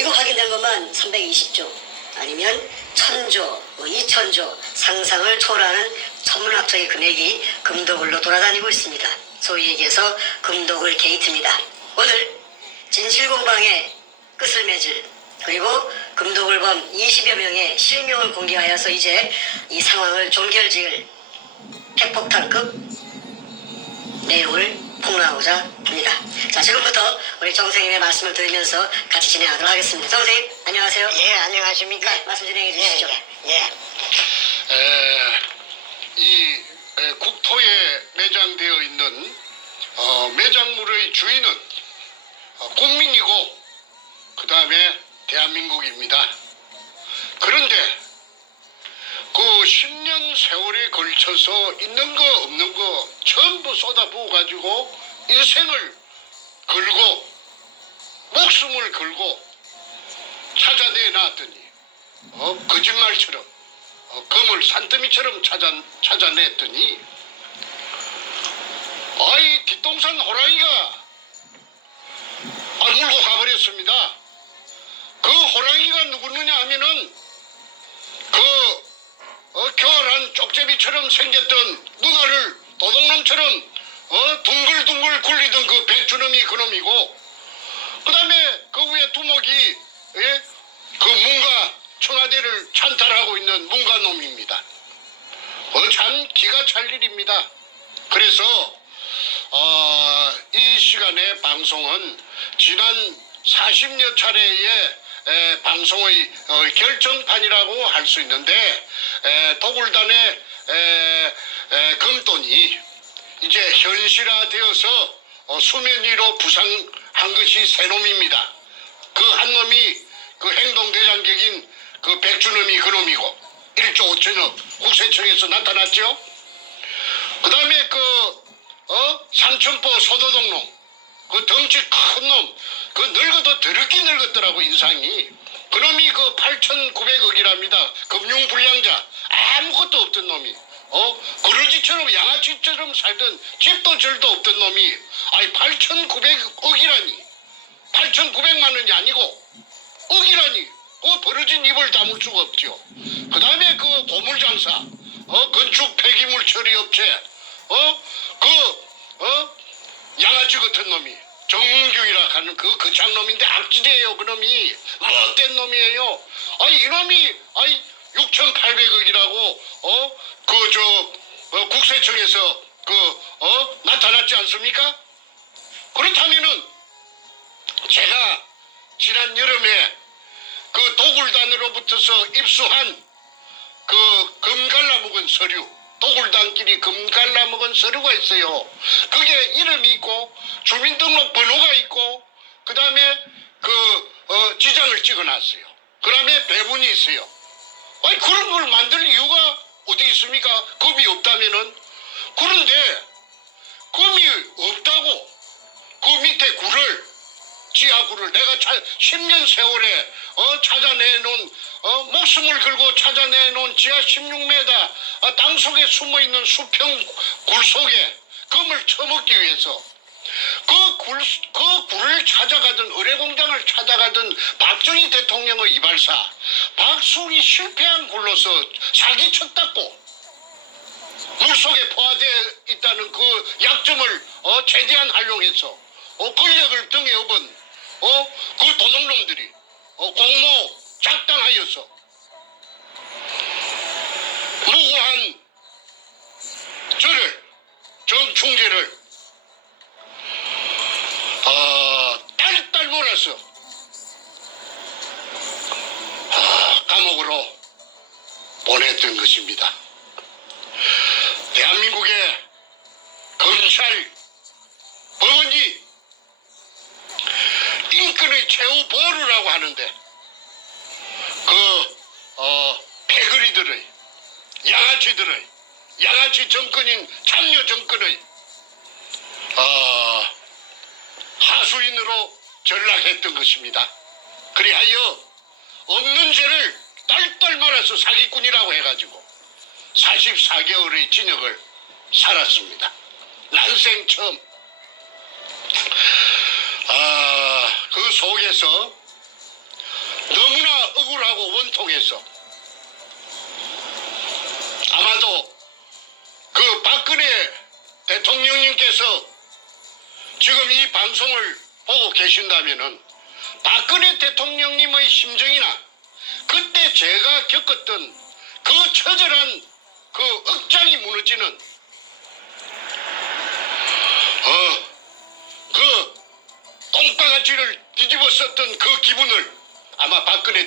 지금 확인된 것만 320조 아니면 1000조, 2000조 상상을 초월하는 천문학적인 금액이 금도굴로 돌아다니고 있습니다. 소위 얘기해서 금도굴 게이트입니다. 오늘 진실공방의 끝을 맺을 그리고 금도굴범 20여 명의 실명을 공개하여서 이제 이 상황을 종결지을 핵폭탄급 내용을 폭로하고자 합니다. 자, 지금부터 우리 정 선생님의 말씀을 들으면서 같이 진행하도록 하겠습니다. 정 선생님, 안녕하세요. 예, 안녕하십니까. 네, 말씀 진행해 주시죠. 이 국토에 매장되어 있는 매장물의 주인은 국민이고 그 다음에 대한민국입니다. 그런데 그 10년 세월에 걸쳐서 있는 거 없는 거 전부 쏟아부어 가지고 인생을 걸고 목숨을 걸고 찾아내 놨더니 거짓말처럼 검을 산더미처럼 찾아냈더니 아이 뒷동산 호랑이가 물고 가버렸습니다. 그 호랑이가 누구느냐 하면은 교활한 쪽제비처럼 생겼던 누나를 도둑놈처럼 둥글둥글 굴리던 그 백주놈이 그놈이고, 그 다음에 그 위에 두목이 그 문가 청와대를 찬탈하고 있는 문가놈입니다. 참 기가 찰 일입니다. 그래서 이 시간의 방송은 지난 40여 차례의 방송의 결정판이라고 할 수 있는데, 도굴단의 금돈이 이제 현실화되어서 수면 위로 부상한 것이 세 놈입니다. 그 한 놈이 그 행동대장격인 그 백주놈이 그놈이고 1조 5천억 국세청에서 나타났죠. 그 다음에 삼천포 소도동놈, 그 덩치 큰 놈, 그 늙어도 더럽게 늙었더라고 인상이. 그놈이 그 8,900억이랍니다. 금융불량자, 아무것도 없던 놈이. 그러지처럼 양아치처럼 살던 집도 절도 없던 놈이 8,900억이라니. 8,900만 원이 아니고 억이라니. 벌어진 입을 다물 수가 없죠. 그 다음에 그 고물장사, 건축 폐기물 처리 업체, 양아치 같은 놈이 정문규이라 하는 그 거창놈인데 악질이에요. 그놈이 못된 놈이에요. 이놈이 6,800억이라고 국세청에서 나타났지 않습니까? 그렇다면은 제가 지난 여름에 그 도굴단으로부터서 입수한 그 금 갈라먹은 서류, 도굴단끼리 금 갈라먹은 서류가 있어요. 그게 이름이 있고 주민등록 번호가 있고 그 다음에 지장을 찍어놨어요. 그 다음에 배분이 있어요. 그런 걸 만들 이유가 어디 있습니까? 금이 없다면은. 그런데 금이 없다고 그 밑에 지하구를 내가 10년 세월에 찾아내놓은 목숨을 걸고 찾아내놓은 지하 16m 땅속에 숨어있는 수평 굴 속에 금을 쳐먹기 위해서 그 굴을 찾아가던 의뢰공장을 찾아가던 박정희 대통령의 이발사 박숙이 실패한 굴로서 사기쳤다고 물속에 포화되어 있다는 그 약점을 최대한 활용해서 권력을 등에 업은 그 도둑놈들이 공모 작당하여서 무고한 저를 정충재를 딸딸 몰아서 감옥으로 보냈던 것입니다. 대한민국의 검찰, 법원이 인권의 최후 보루라고 하는데 패거리들의 양아치 정권인 참여 정권의 하수인으로 전락했던 것입니다. 그리하여 없는 죄를 딸딸 말아서 사기꾼이라고 해가지고 44개월의 징역을 살았습니다. 난생 처음. 그 속에서 너무나 억울하고 원통해서 아마도 그 박근혜 대통령님께서 지금 이 방송을 보고 계신다면은 박근혜 대통령님의 심정이나 그때 제가 겪었던 그 처절한 그 억장이 무너지는 그 똥바가지를 뒤집었었던 그 기분을 아마 박근혜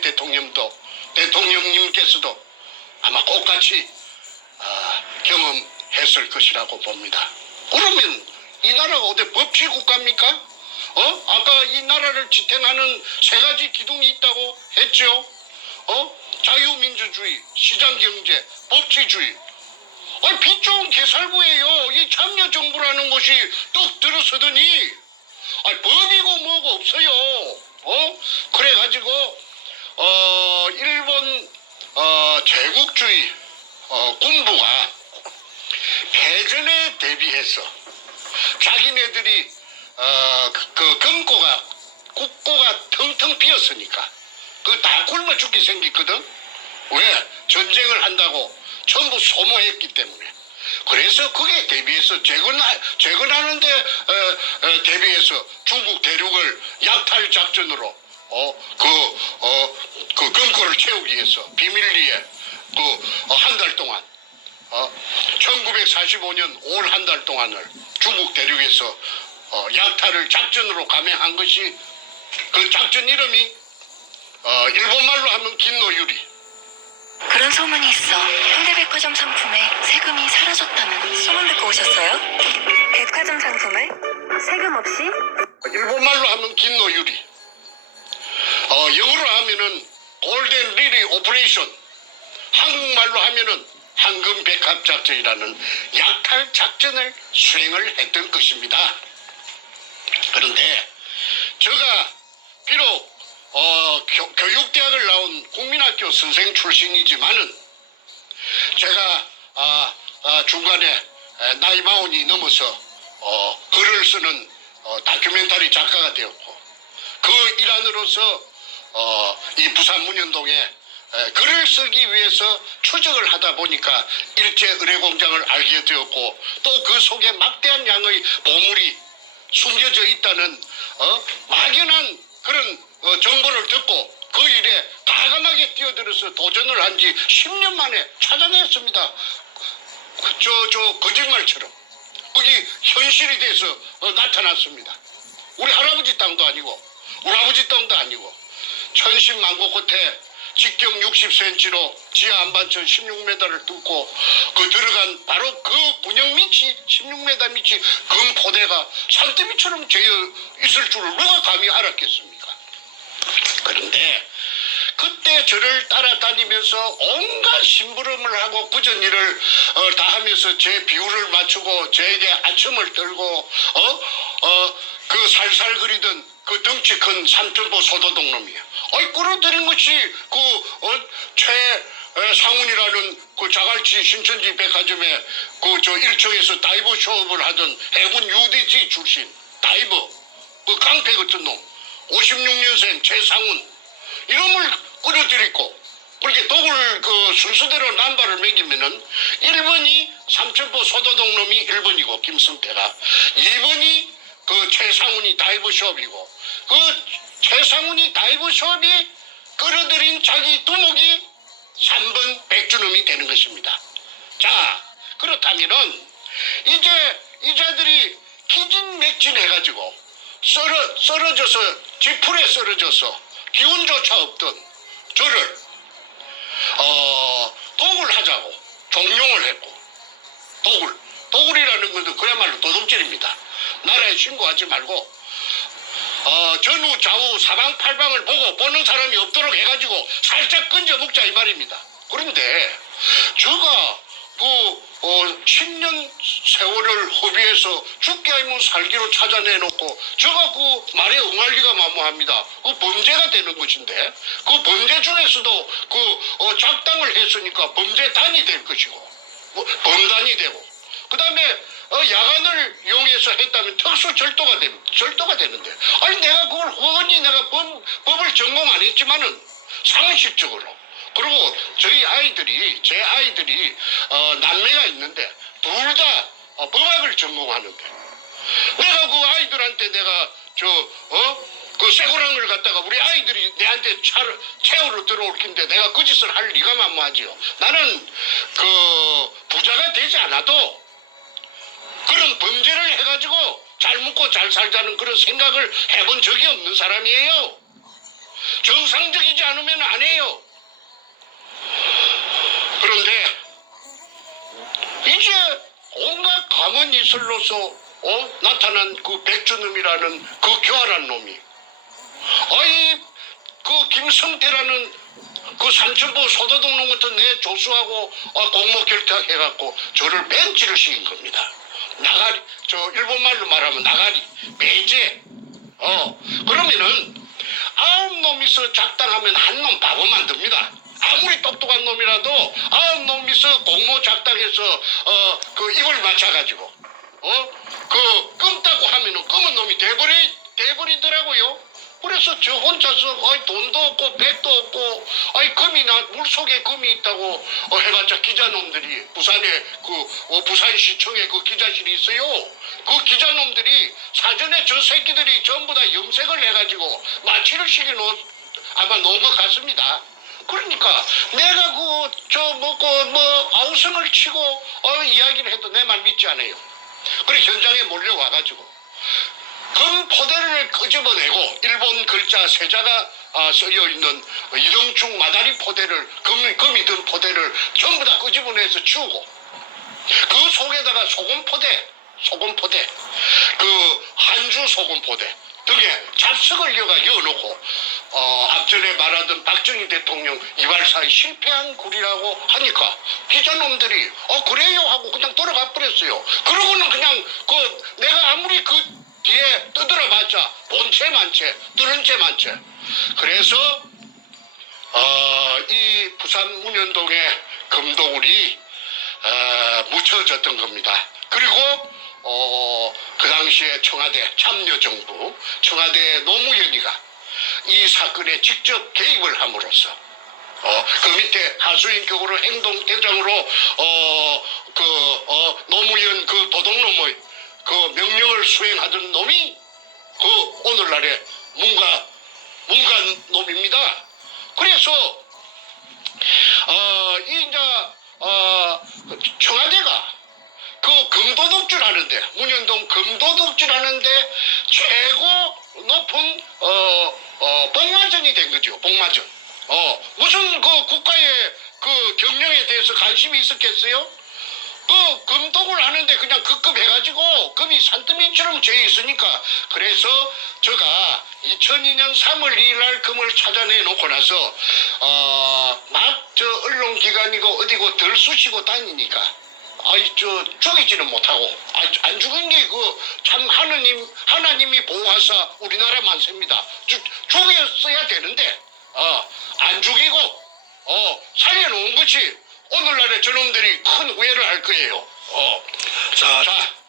대통령님께서도 아마 똑같이 경험했을 것이라고 봅니다. 그러면 이 나라가 어디 법치 국가입니까? 아까 이 나라를 지탱하는 세 가지 기둥이 있다고 했죠. 자유민주주의, 시장경제, 법치주의. 빚 좋은 개살구예요. 이 참여정부라는 것이 떡 들어서더니 법이고 뭐고 없어요. 그래가지고 일본 제국주의 군부가 패전에 대비해서 자기네들이 그 국고가 텅텅 비었으니까 그 다 굶어 죽게 생겼거든. 왜? 전쟁을 한다고 전부 소모했기 때문에. 그래서 그게 대비해서 재건하는데 대비해서 중국 대륙을 약탈 작전으로 그 금고를 채우기 위해서 비밀리에 한 달 동안 1945년 올 한 달 동안을 중국 대륙에서 약탈을 작전으로 감행한 것이 그 작전 이름이 일본말로 하면 긴노유리. 그런 소문이 있어. 현대백화점 상품에 세금이 사라졌다는 소문 듣고 오셨어요? 백화점 상품을 세금 없이? 일본말로 하면 긴노유리. 영어로 하면은 골든 리리 오퍼레이션. 한국말로 하면은 황금 백합 작전이라는 약탈 작전을 수행을 했던 것입니다. 그런데 제가 비록 교육대학을 나온 국민학교 선생 출신이지만은 제가 중간에 나이 마흔이 넘어서 글을 쓰는 다큐멘터리 작가가 되었고 그 일환으로서 이 부산 문현동에 글을 쓰기 위해서 추적을 하다 보니까 일제 의뢰공장을 알게 되었고 또 그 속에 막대한 양의 보물이 숨겨져 있다는 막연한 그런 정보를 듣고 그 일에 과감하게 뛰어들어서 도전을 한 지 10년 만에 찾아냈습니다. 저 거짓말처럼 그게 현실이 돼서 나타났습니다. 우리 할아버지 땅도 아니고 우리 아버지 땅도 아니고 천신만고 끝에 직경 60cm로 지하 안반천 16m를 뚫고 그 들어간 바로 그 군영 밑이 16m 밑이 금포대가 산더미처럼 재어 있을 줄을 누가 감히 알았겠습니까? 그런데 그때 저를 따라다니면서 온갖 심부름을 하고 굳은 일을 다 하면서 제 비율을 맞추고 저에게 아첨을 들고 그 살살거리던 그 덩치 큰 삼천포 소도동 놈이야. 끌어들인 것이 최상훈이라는 그 자갈치 신천지 백화점에 저 1층에서 다이버 쇼업을 하던 해군 UDG 출신 다이버 그 깡패 같은 놈 56년생 최상훈 이놈을 끌어들이고 그렇게 독을 그 순서대로 남발을 매기면은 1번이 삼천포 소도동 놈이 1번이고 김승태가 2번이 그 최상훈이 다이버숍이고 그 최상훈이 다이버숍이 끌어들인 자기 두목이 3번 백주놈이 되는 것입니다. 자 그렇다면은 이제 이자들이 기진맥진해가지고 썰어져서 지풀에 썰어져서 기운조차 없던 저를 독을 하자고 종용을 했고 독을이라는 것은 그야말로 도둑질입니다. 나라에 신고하지 말고 전후 좌우 사방팔방을 보고 보는 사람이 없도록 해가지고 살짝 건져 먹자 이 말입니다. 그런데 제가 10년 세월을 허비해서 죽게 아니면 살기로 찾아내놓고 제가 그 말에 응할 리가 만무합니다. 그 범죄가 되는 것인데 그 범죄 중에서도 작당을 했으니까 범죄단이 될 것이고 범단이 되고 그 다음에 야간을 이용해서 했다면 특수절도가 되는데 아니 내가 그걸 훤히 내가 법을 전공 안 했지만은 상식적으로. 그리고 제 아이들이 남매가 있는데 둘 다 법학을 전공하는데 내가 그 아이들한테 내가 그 쇠고랑을 갖다가 우리 아이들이 내한테 채우러 들어올 텐데 내가 그 짓을 할 리가 만무하지요. 나는 그 부자가 되지 않아도 그런 범죄를 해가지고 잘 먹고 잘 살자는 그런 생각을 해본 적이 없는 사람이에요. 정상적이지 않으면 안 해요. 그런데 이제 온갖 가문 이슬로서 나타난 그 백주놈이라는 그 교활한 놈이 그 김성태라는 그 삼천포 소도동 놈 같은 내 조수하고 공모 결탁해갖고 저를 벤치를 시킨 겁니다. 나가리, 일본말로 말하면 나가리, 배제. 그러면은 9놈이서 작당하면 한 놈 바보 만듭니다. 아무리 똑똑한 놈이라도 9놈이서 공모 작당해서 그 입을 맞춰가지고 그 끔다고 하면은 검은 놈이 돼버리더라고요. 그래서 저 혼자서 돈도 없고 백도 없고 금이나 물속에 금이 있다고 해봤자 기자놈들이 부산에 부산시청에 그 기자실이 있어요. 그 기자놈들이 사전에 저 새끼들이 전부 다 염색을 해가지고 마취를 아마 놓은 것 같습니다. 그러니까 내가 아우성을 치고 이야기를 해도 내 말 믿지 않아요. 그래 현장에 몰려와가지고 금 포대를 끄집어내고 일본 글자 세자가 쓰여 있는 이등충 마다리 포대를 금이 든 포대를 전부 다 끄집어내서 치우고 그 속에다가 소금 포대 그 한주 소금 포대 등에 잡석을 이어놓고 앞전에 말하던 박정희 대통령 이발사에 실패한 굴이라고 하니까 기자놈들이 그래요 하고 그냥 돌아가 버렸어요. 그러고는 그냥 내가 아무리 그 뒤에 떠들어봤자 본체 만체 뚫은 채 만체. 그래서 이 부산 문현동의 금도굴이 묻혀졌던 겁니다. 그리고 그 당시에 청와대 참여정부 청와대 노무현이가 이 사건에 직접 개입을 함으로써 그 밑에 하수인격으로 행동대장으로 노무현 그 도둑놈의 그 명령을 수행하던 놈이 그 오늘날의 문관 놈입니다. 그래서 청와대가 그 금도둑질 하는데 문현동 금도둑질 하는데 최고 높은 복마전이 된 거죠. 복마전. 무슨 그 국가의 그 경영에 대해서 관심이 있었겠어요? 그 금독을 하는데 그냥 급급해가지고 금이 산더미처럼 져 있으니까 그래서 제가 2002년 3월 2일 날 금을 찾아내 놓고 나서 막 언론기관이고 어디고 들쑤시고 다니니까 죽이지는 못하고 안 죽은 게 참 하나님이 보호하사 우리나라 만세입니다. 죽였어야 되는데 안 죽이고 살려놓은 것이 오늘날의 저놈들이 큰 후회를 할 거예요. 자,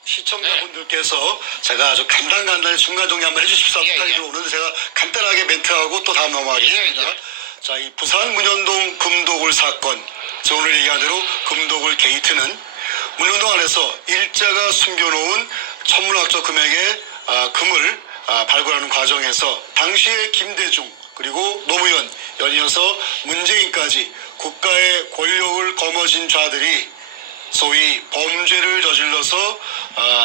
시청자분들께서 제가 아주 간단히 중간 정리 한번 해주십사 부탁이 들어오는데 제가 간단하게 멘트하고 또 다음 넘어가겠습니다. 자, 이 부산 문현동 금도굴 사건, 저 오늘 얘기한 대로 금도굴 게이트는 문현동 안에서 일자가 숨겨놓은 천문학적 금액의 금을 발굴하는 과정에서 당시의 김대중 그리고 노무현 연이어서 문재인까지 국가의 권력을 거머쥔 자들이 소위 범죄를 저질러서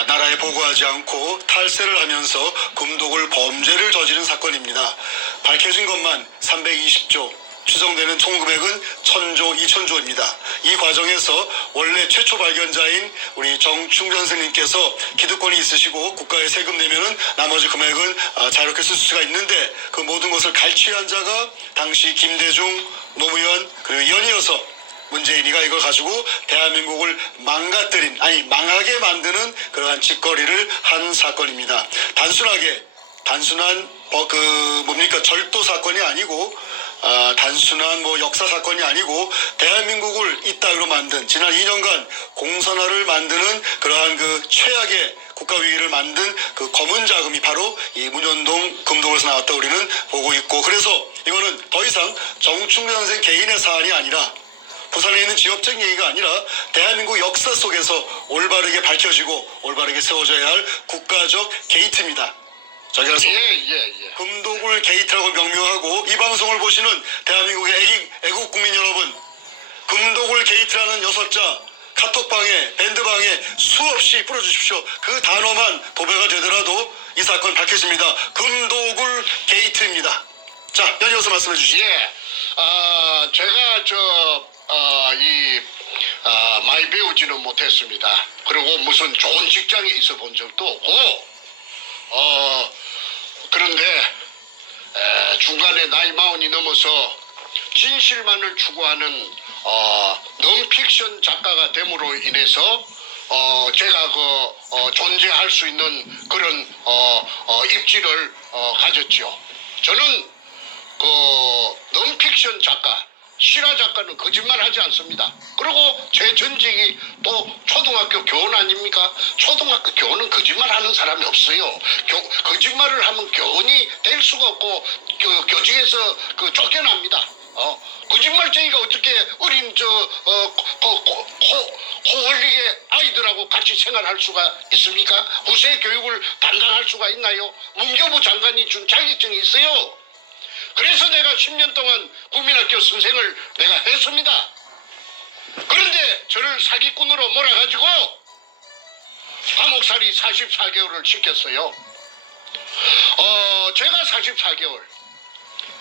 나라에 보고하지 않고 탈세를 하면서 금독을 범죄를 저지른 사건입니다. 밝혀진 것만 320조, 추정되는 총 금액은 1000조, 2000조입니다. 이 과정에서 원래 최초 발견자인 우리 정충전 선생님께서 기득권이 있으시고 국가에 세금 내면은 나머지 금액은 자유롭게 쓸 수가 있는데 그 모든 것을 갈취한 자가 당시 김대중, 노무현 그리고 연이어서 문재인이가 이걸 가지고 대한민국을 망하게 만드는 그러한 짓거리를 한 사건입니다. 단순한 절도 사건이 아니고 단순한 역사 사건이 아니고 대한민국을 이따위로 만든 지난 2년간 공산화를 만드는 그러한 그 최악의 국가 위기를 만든 그 검은 자금이 바로 이 문현동 금도굴에서 나왔다 우리는 보고 있고 그래서 이거는 더 이상 정충근 선생 개인의 사안이 아니라 부산에 있는 지역적 얘기가 아니라 대한민국 역사 속에서 올바르게 밝혀지고 올바르게 세워져야 할 국가적 게이트입니다. 자, 그래서 금도굴 게이트라고 명명하고 이 방송을 보시는 대한민국의 애국 국민 여러분, 금도굴 게이트라는 6자 카톡방에 밴드방에 수없이 뿌려주십시오. 그 단어만 도배가 되더라도 이 사건 밝혀집니다. 금도굴 게이트입니다. 자, 연이어서 말씀해 주시죠. 제가 많이 배우지는 못했습니다. 그리고 무슨 좋은 직장에 있어 본 적도 없고, 그런데 중간에 나이 40이 넘어서 진실만을 추구하는 넌픽션 작가가 됨으로 인해서 제가 존재할 수 있는 그런 입지를 가졌죠. 저는 넌픽션 작가, 실화 작가는 거짓말하지 않습니다. 그리고 제 전직이 또 초등학교 교원 아닙니까? 초등학교 교원은 거짓말하는 사람이 없어요. 거짓말을 하면 교원이 될 수가 없고 교직에서 쫓겨납니다. 거짓말쟁이가 어떻게 어린 호홀리게 아이들하고 같이 생활할 수가 있습니까? 후세 교육을 담당할 수가 있나요? 문교부 장관이 준 자격증이 있어요. 그래서 내가 10년 동안 국민학교 선생을 내가 했습니다. 그런데 저를 사기꾼으로 몰아가지고 감옥살이 44개월을 시켰어요. 제가 44개월.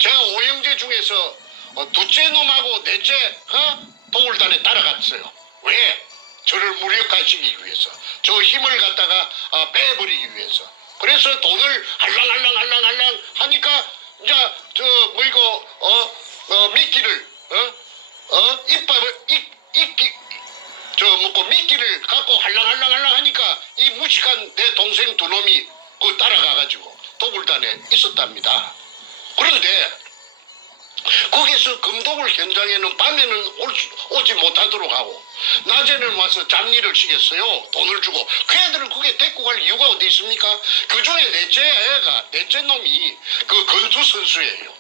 제가 오형제 중에서 둘째 놈하고 넷째 도굴단에 따라갔어요. 왜? 저를 무력화시키기 위해서. 저 힘을 갖다가 빼버리기 위해서. 그래서 돈을 할랑할랑 하니까 이제 미끼를 미끼를 갖고 할랑할랑 하니까 이 무식한 내 동생 두 놈이 따라가가지고 도굴단에 있었답니다. 그런데 거기서 금도굴 현장에는 밤에는 오지 못하도록 하고 낮에는 와서 잡일을 시켰어요. 돈을 주고. 그 애들을 그게 데리고 갈 이유가 어디 있습니까? 그 중에 넷째 놈이 건투 선수예요.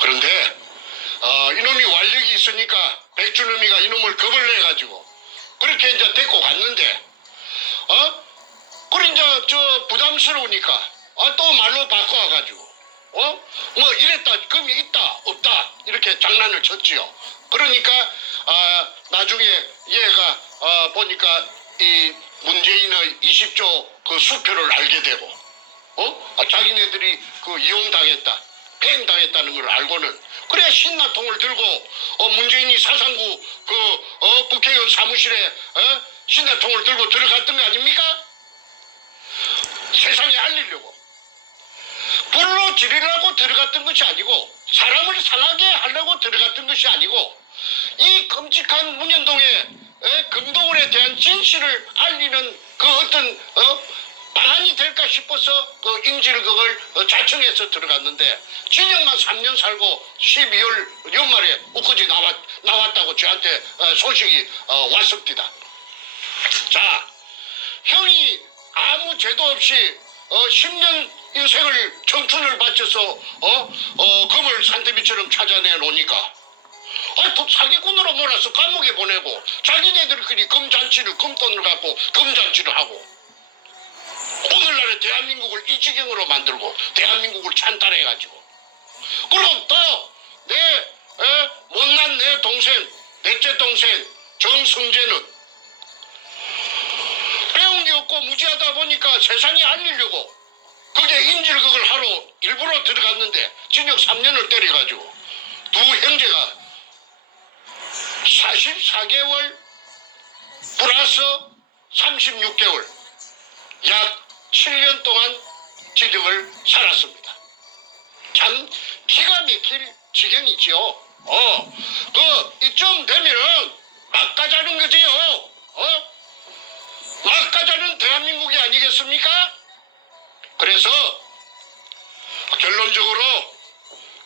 그런데 이놈이 완력이 있으니까 백준음이가 이놈을 겁을 내가지고 그렇게 이제 데리고 갔는데 그래 이제 부담스러우니까 또 말로 바꿔가지고 이랬다, 금이 있다, 없다, 이렇게 장난을 쳤지요. 그러니까, 나중에 얘가, 보니까 이 문재인의 20조 수표를 알게 되고, 자기네들이 이용당했다, 팽당했다는 걸 알고는, 그래, 신나통을 들고, 문재인이 사상구, 국회의원 사무실에, 신나통을 들고 들어갔던 거 아닙니까? 세상에 알리려고. 불로 지르려고 들어갔던 것이 아니고 사람을 상하게 하려고 들어갔던 것이 아니고 이 끔찍한 문현동의 금도굴에 대한 진실을 알리는 어떤 방안이 될까 싶어서 인질극을 자청해서 들어갔는데 징역만 3년 살고 12월 연말에 엊그제 나왔다고 저한테 소식이 왔습니다. 자, 형이 아무 죄도 없이 10년 인생을 청춘을 바쳐서 금을 산더미처럼 찾아내 놓으니까 또 사기꾼으로 몰아서 감옥에 보내고 자기네들끼리 금잔치를 금돈을 갖고 금잔치를 하고 오늘날의 대한민국을 이 지경으로 만들고 대한민국을 찬탈해가지고 그리고 또 못난 내 동생 넷째 동생 정승재는 배운 게 없고 무지하다 보니까 세상에 알리려고 그게 인질극을 하러 일부러 들어갔는데 징역 3년을 때려가지고 두 형제가 44개월 플러스 36개월 약 7년 동안 징역을 살았습니다. 참 기가 막힐 지경이지요. 이쯤 되면은 막 가자는 거지요. 막 가자는 대한민국이 아니겠습니까? 그래서 결론적으로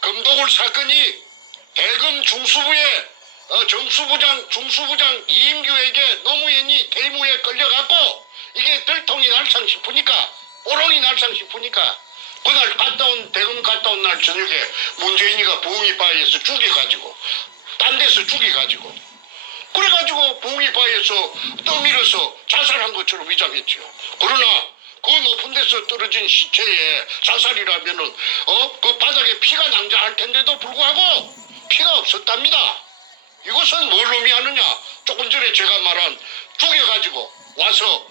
금도굴 사건이 대검 중수부의 중수부장 이인규에게 노무현이 대무에 끌려갔고 이게 들통이 날상 싶으니까 오롱이 날상 싶으니까 그날 대검 갔다 온 날 저녁에 문재인이가 부흥이바에서 죽여가지고 딴 데서 죽여가지고 그래가지고 부흥이바에서 떠밀어서 자살한 것처럼 위장했지요. 그러나 그 높은 데서 떨어진 시체에 자살이라면은 그 바닥에 피가 낭자할 텐데도 불구하고 피가 없었답니다. 이것은 뭘 의미하느냐? 조금 전에 제가 말한 죽여가지고 와서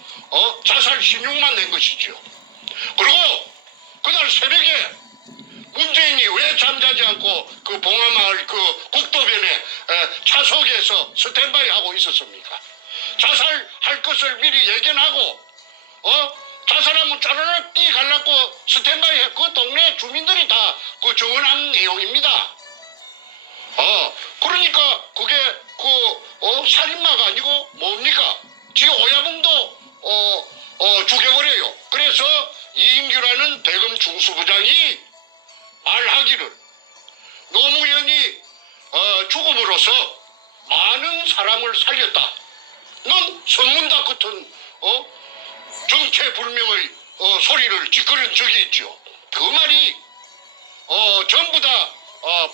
자살 신용만 낸 것이지요. 그리고 그날 새벽에 문재인이 왜 잠자지 않고 그 봉화마을 그 국도변에 차석에서 스탠바이 하고 있었습니까? 자살할 것을 미리 예견하고 자살하면 짜르르 뛰 갈라고 스탠바이 해. 그 동네 주민들이 다 그 정언한 내용입니다. 그러니까 그게 살인마가 아니고 뭡니까? 지금 오야붕도 죽여버려요. 그래서 이인규라는 대검 중수부장이 말하기를 노무현이 죽음으로써 많은 사람을 살렸다. 넌 선문답 같은 정체불명의 소리를 찌끄른 적이 있죠. 그 말이 전부 다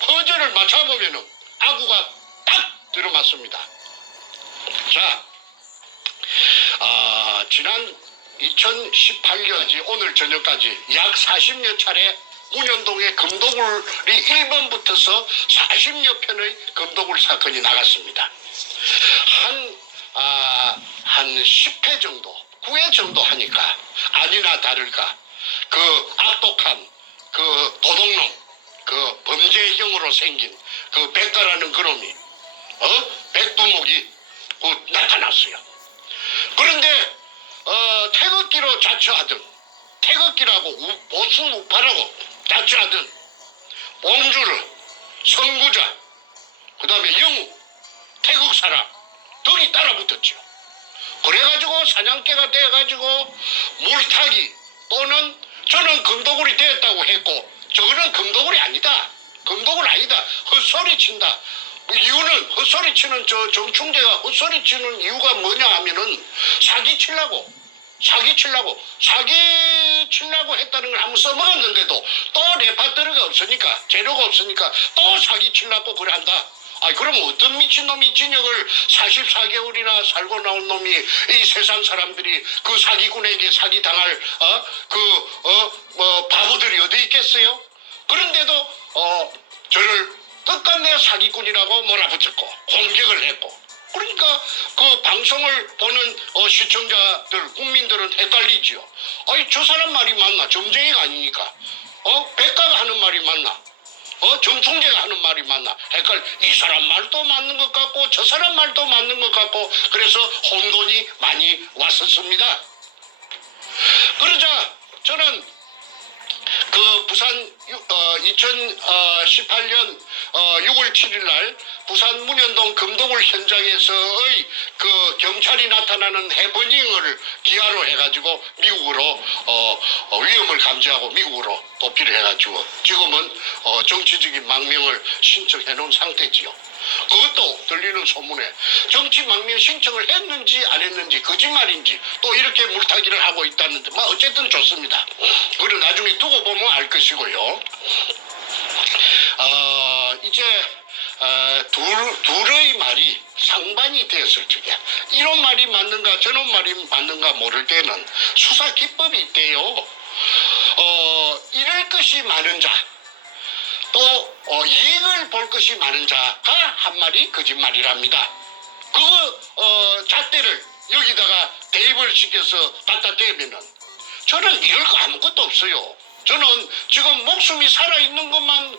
퍼즐을 맞춰보면은 아구가 딱 들어맞습니다. 자, 지난 2018년지 오늘 저녁까지 약 40여 차례 문현동의 금도굴이 1번부터서 40여 편의 금도굴 사건이 나갔습니다. 한 10회 정도, 9회 정도 하니까 아니나 다를까 그 악독한 그 도둑놈, 그 범죄형으로 생긴 그 백가라는 그놈이 백두목이 나타났어요. 그런데 태극기로 자처하던 태극기라고 보수 우파라고 자처하던 봉주를 선구자 그 다음에 영우 태극사람 등이 따라붙었죠. 그래가지고 사냥개가 돼가지고 물타기 또는 저는 금도굴이 되었다고 했고 저거는 금도굴이 아니다. 금도굴 아니다. 헛소리 친다. 이유는 헛소리 치는 저 정충재가 헛소리 치는 이유가 뭐냐 하면은 사기 치려고 했다는 걸 한번 써먹었는데도 또 레파토리가 없으니까 재료가 없으니까 또 사기 치려고 그래 한다. 그럼 어떤 미친놈이 진역을 44개월이나 살고 나온 놈이 이 세상 사람들이 그 사기꾼에게 사기당할 바보들이 어디 있겠어요? 그런데도 저를 끝끝내 사기꾼이라고 몰아붙였고 공격을 했고 그러니까 그 방송을 보는 시청자들 국민들은 헷갈리지요. 저 사람 말이 맞나? 점쟁이가 아니니까 백가가 하는 말이 맞나? 정충재가 하는 말이 맞나? 이 사람 말도 맞는 것 같고 저 사람 말도 맞는 것 같고 그래서 혼돈이 많이 왔었습니다. 그러자 저는 그 부산 2018년 6월 7일 날 부산 문현동 금도굴 현장에서의 그 경찰이 나타나는 해버닝을 기하로 해가지고 미국으로 위험을 감지하고 미국으로 도피를 해가지고 지금은 정치적인 망명을 신청해 놓은 상태지요. 그것도 들리는 소문에 정치 망명 신청을 했는지 안 했는지 거짓말인지 또 이렇게 물타기를 하고 있다는데 어쨌든 좋습니다. 그리고 나중에 두고 보면 알 것이고요. 이제 둘의 말이 상반이 되었을 적에 이런 말이 맞는가 저런 말이 맞는가 모를 때는 수사 기법이 있대요. 잃을 것이 많은 자 또 이익을 볼 것이 많은 자가 한 말이 거짓말이랍니다. 그 잣대를 여기다가 대입을 시켜서 갖다 대면은 저는 잃을 거 아무것도 없어요. 저는 지금 목숨이 살아있는 것만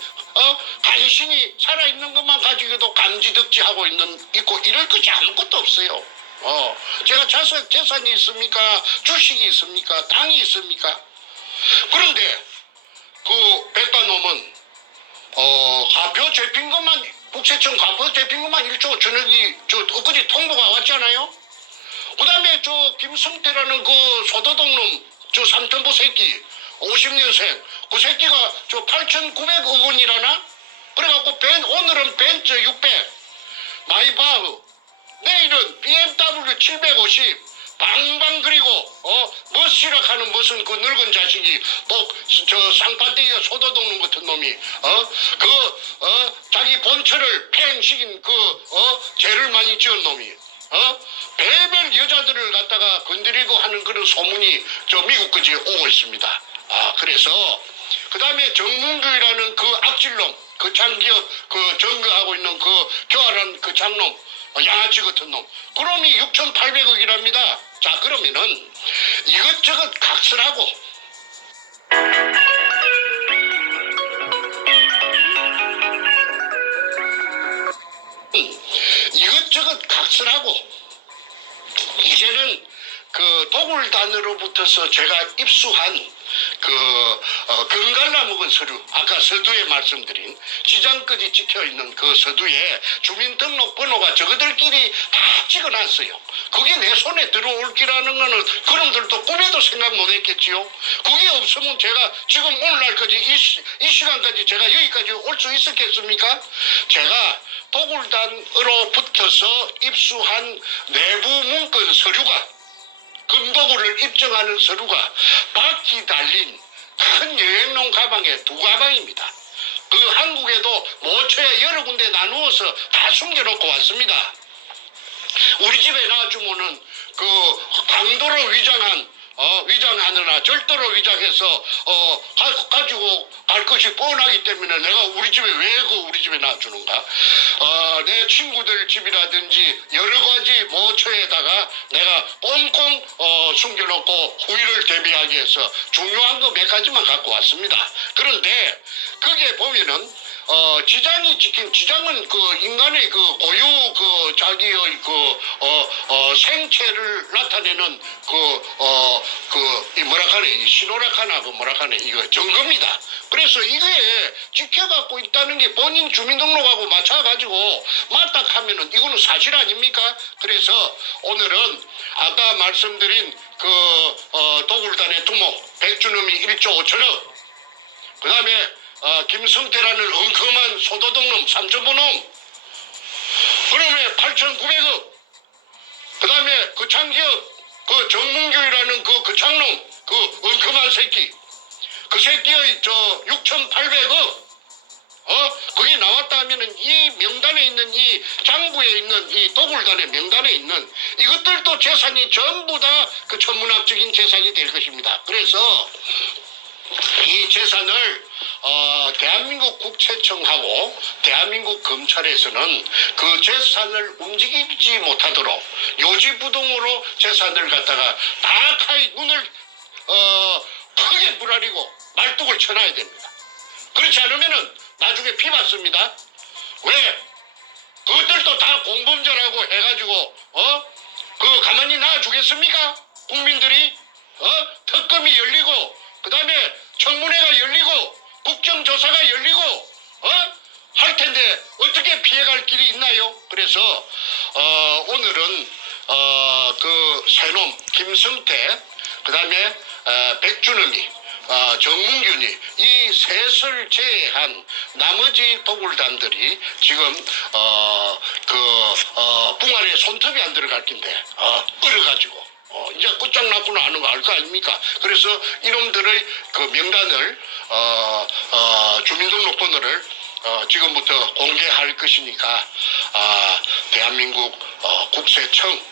간신히 살아있는 것만 가지고도 감지덕지하고 있고 이럴 것이 아무것도 없어요. 제가 재산이 있습니까? 주식이 있습니까? 땅이 있습니까? 그런데 그 백반놈은 가표 잡힌 것만 국세청 가표 잡힌 것만 1조 전액이 엊그제 통보가 왔잖아요. 그 다음에 김성태라는 그 소도둑놈 삼천포 새끼 50년생 그 새끼가 8,900억 원이라나? 그래갖고 오늘은 벤츠 600 마이바흐 내일은 BMW 750 방방 그리고 멋이라카는 무슨 그 늙은 자식이 또 저 쌍판대기가 쏟아도는 같은 놈이 자기 본처를 팽식인 죄를 많이 지은 놈이 배별 여자들을 갖다가 건드리고 하는 그런 소문이 저 미국까지 오고 있습니다. 그래서 그 다음에 정문규라는 그 악질놈, 그 장기업 그 점거하고 있는 그 교활한 그 장놈, 양아치 같은 놈, 그놈이 6,800억이랍니다. 자, 그러면은 이것저것 각설하고 이것저것 각설하고 이제는 그 도굴단으로부터서 제가 입수한 금갈라 먹은 서류, 아까 서두에 말씀드린 시장까지 찍혀있는 그 서두에 주민등록번호가 저거들끼리 다 찍어놨어요. 그게 내 손에 들어올 기라는 거는 그놈들도 꿈에도 생각 못했겠지요. 그게 없으면 제가 지금 오늘날까지 이 시간까지 제가 여기까지 올 수 있었겠습니까? 제가 도굴단으로부터서 입수한 내부 문건 서류가 금도구를 입증하는 서류가 바퀴 달린 큰 여행용 가방에 2가방입니다. 그 한국에도 모처에 여러 군데 나누어서 다 숨겨놓고 왔습니다. 우리 집에 놔주면은 그 강도로 위장하느라 절도로 위장해서 가지고 갈 것이 뻔하기 때문에 내가 우리 집에 왜 우리 집에 놔주는가? 내 친구들 집이라든지 여러 가지 모처에다가 내가 꽁꽁 숨겨놓고 후일을 대비하기 위해서 중요한 거 몇 가지만 갖고 왔습니다. 그런데 그게 보면은 지장이 찍힌, 지장은 그 인간의 그 고유 그 자기의 생체를 나타내는 이 신호락하나 이거 증거입니다. 그래서 이게 지켜갖고 있다는 게 본인 주민등록하고 맞춰가지고 맞다 하면은 이거는 사실 아닙니까? 그래서 오늘은 아까 말씀드린 도굴단의 두목 백준음이 1조 5천억, 그 다음에 김성태라는 엉큼한 소도둑놈, 삼천포놈, 그놈의 8,900억, 그 다음에 그 창기업, 그 정문교이라는 그 창놈, 그 엉큼한 새끼, 그 새끼의 6,800억, 그게 나왔다 하면은 이 명단에 있는 이 장부에 있는 이 도굴단의 명단에 있는 이것들도 재산이 전부 다 그 천문학적인 재산이 될 것입니다. 그래서 이 재산을 대한민국 국세청하고 대한민국 검찰에서는 그 재산을 움직이지 못하도록 요지부동으로 재산을 갖다가 다카이 눈을 크게 부라리고 말뚝을 쳐놔야 됩니다. 그렇지 않으면은 나중에 피 받습니다. 왜? 그것들도 다 공범자라고 해가지고 가만히 놔주겠습니까? 국민들이 특검이 열리고 그 다음에 청문회가 열리고 국정조사가 열리고 할 텐데 어떻게 피해갈 길이 있나요? 그래서 오늘은 그 새놈 김성태, 그 다음에 백준음이, 정문균이 이 셋을 제외한 나머지 도굴단들이 지금 붕안에 손톱이 안 들어갈 낀데 끌어가지고 이제 끝장났구나 하는 거 알 거 아닙니까? 그래서 이놈들의 그 명단을 주민등록번호를 지금부터 공개할 것이니까 대한민국 국세청장,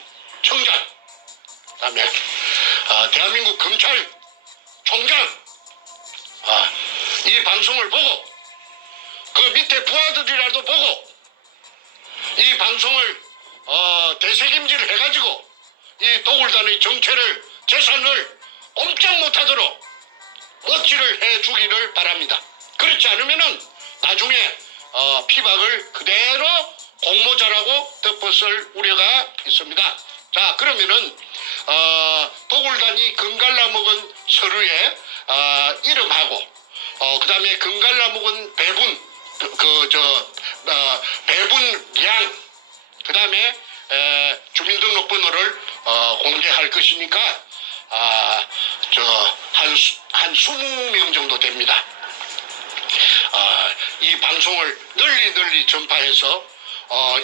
그다음에 대한민국 검찰총장 이 방송을 보고 그 밑에 부하들이라도 보고 이 방송을 되새김질 해가지고 이 도굴단의 정체를, 재산을 꼼짝 못하도록 어찌를 해주기를 바랍니다. 그렇지 않으면은 나중에 피박을 그대로 공모자라고 덮었을 우려가 있습니다. 자, 그러면은 도굴단이 금갈라 먹은 서류에 이름하고 그 다음에 금갈라 먹은 배분 배분량, 그 다음에 주민등록번호를 공개할 것이니까 한 20명 정도 됩니다. 이 방송을 널리 전파해서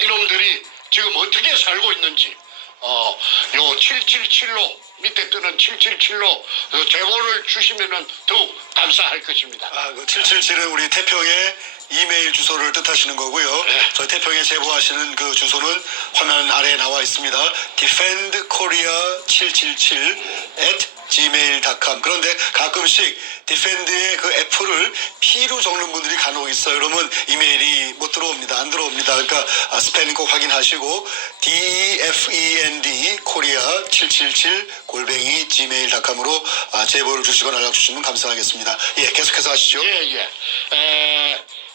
이놈들이 지금 어떻게 살고 있는지, 요 777로 밑에 뜨는 777로 제보를 주시면은 더욱 감사할 것입니다. 그 777은 우리 태평의 이메일 주소를 뜻하시는 거고요. 네. 저희 태평에 제보하시는 그 주소는 화면 아래에 나와 있습니다. defendkorea777@gmail.com. 그런데 가끔씩 디펜드의 그 F를 P로 적는 분들이 간혹 있어요. 그러면 이메일이 못 들어옵니다. 안 들어옵니다. 그러니까 스팸 꼭 확인하시고 defend korea777@gmail.com으로 제보를 주시거나 연락 주시면 감사하겠습니다. 예, 계속해서 하시죠. 예.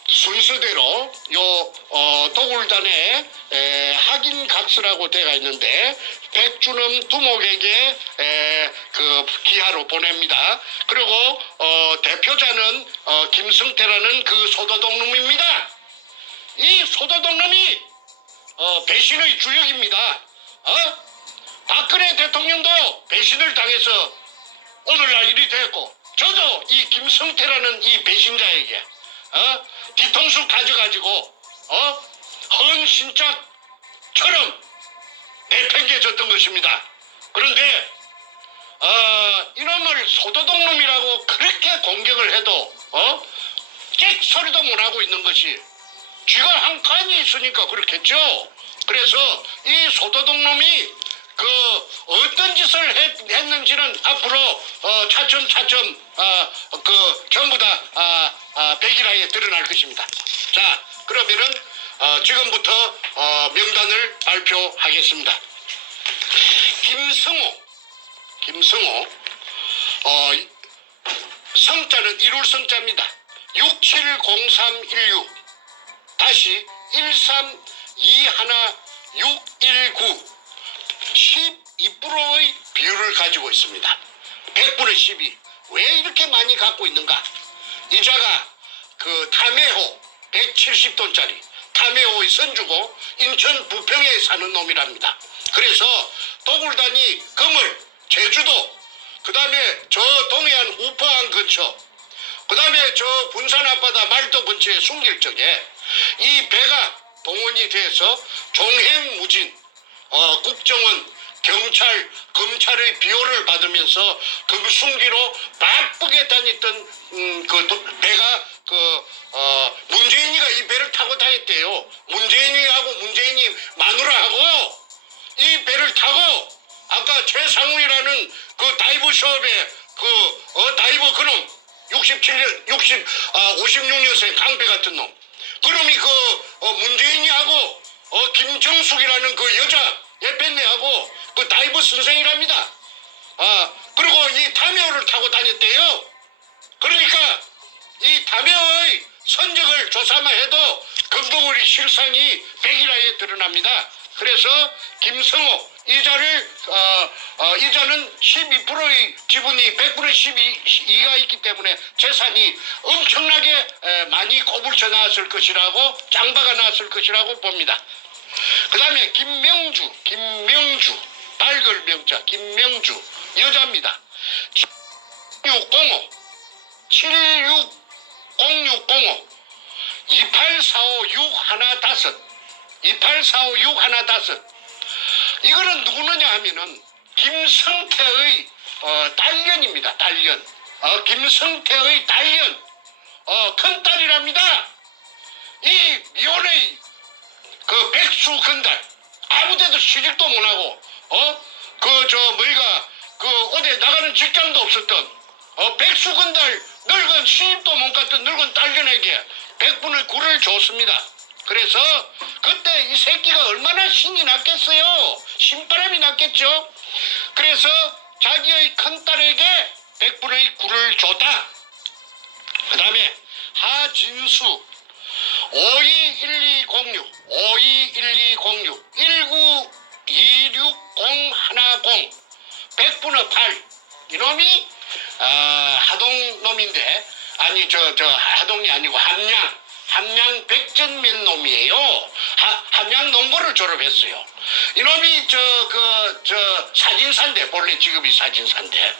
순서대로 도굴단에 확인 각서라고 되어 있는데 백주는 두목에게 그 기하로 보냅니다. 그리고 대표자는 김성태라는 그 소도독놈입니다. 이 소도독놈이 배신의 주역입니다. 박근혜 대통령도 배신을 당해서 오늘날 일이 됐고 저도 이 김성태라는 이 배신자에게 뒤통수 가져가지고 헌신짝처럼 내팽개졌던 것입니다. 그런데 이놈을 소도독놈이라고 그렇게 공격을 해도 끽소리도 못하고 있는 것이 쥐가 한 칸이 있으니까 그렇겠죠. 그래서 이 소도독놈이 그 어떤 짓을 했는지는 앞으로 차츰 그 전부 다 백일하에 드러날 것입니다. 자, 그러면은 지금부터 명단을 발표하겠습니다. 김승호 성자는 이룰 성자입니다. 670316 다시 1321619 12%의 비율을 가지고 있습니다. 100분의 12. 왜 이렇게 많이 갖고 있는가? 이자가 그 담해호 170돈짜리 담해호의 선주고 인천 부평에 사는 놈이랍니다. 그래서 도굴단이 금을 제주도 그 다음에 저 동해안 우포항 근처 그 다음에 저 분산 앞바다 말도 근처에 숨길 적에 이 배가 동원이 돼서 종횡무진 국정원 경찰, 검찰의 비호를 받으면서 그 숨기로 바쁘게 다녔던 그 배가 문재인이가 이 배를 타고 다녔대요. 문재인이하고 문재인이 마누라하고 이 배를 타고 아까 최상훈이라는 그 다이브 숍에 다이브 그놈 56년생 강배 같은 놈 그놈이 문재인이하고 김정숙이라는 그 여자 예편네하고 그 다이브 선생이랍니다. 그리고 이 담해호를 타고 다녔대요. 그러니까 이 담해호의 선적을 조사만 해도 금도구리 실상이 백일하에 드러납니다. 그래서 김성호 이자는 12%의 지분이 100분의 12가 있기 때문에 재산이 엄청나게 많이 꼬불쳐 나왔을 것이라고 짱바가 나왔을 것이라고 봅니다. 그 다음에 김명주 밝을 명자 김명주 여자입니다. 7605 2845615 이거는 누구느냐 하면은 김성태의 딸년입니다. 딸년. 김성태의 딸년. 큰딸이랍니다. 이 미혼의 그 백수 건달 아무데도 시집도 못하고 어디 나가는 직장도 없었던 백수 건달 늙은 시집도 못 갔던 늙은 딸년에게 100분의 9를 줬습니다. 그래서 그때 이 새끼가 얼마나 신이 났겠어요. 신바람이 났겠죠. 그래서 자기의 큰딸에게 100분의 9를 줬다. 그 다음에 하진수 521206 1926010 100분의 8 이놈이 하동 놈인데 아니 저 하동이 아니고 함양 백전면 놈이에요. 함양 농고를 졸업했어요. 이놈이 사진사인데 본래 직업이 사진사인데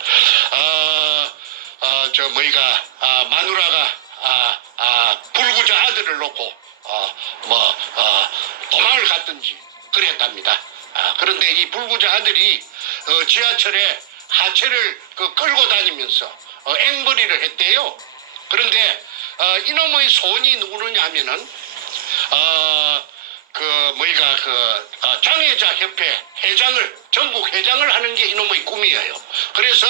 마누라가 불구자 아들을 놓고 도망을 갔든지 그랬답니다. 그런데 이 불구자 아들이 지하철에 하체를 끌고 다니면서 앵벌이를 했대요. 그런데 이놈의 손이 누구느냐 하면은 장애자 협회 회장을 전국 회장을 하는 게 이놈의 꿈이에요. 그래서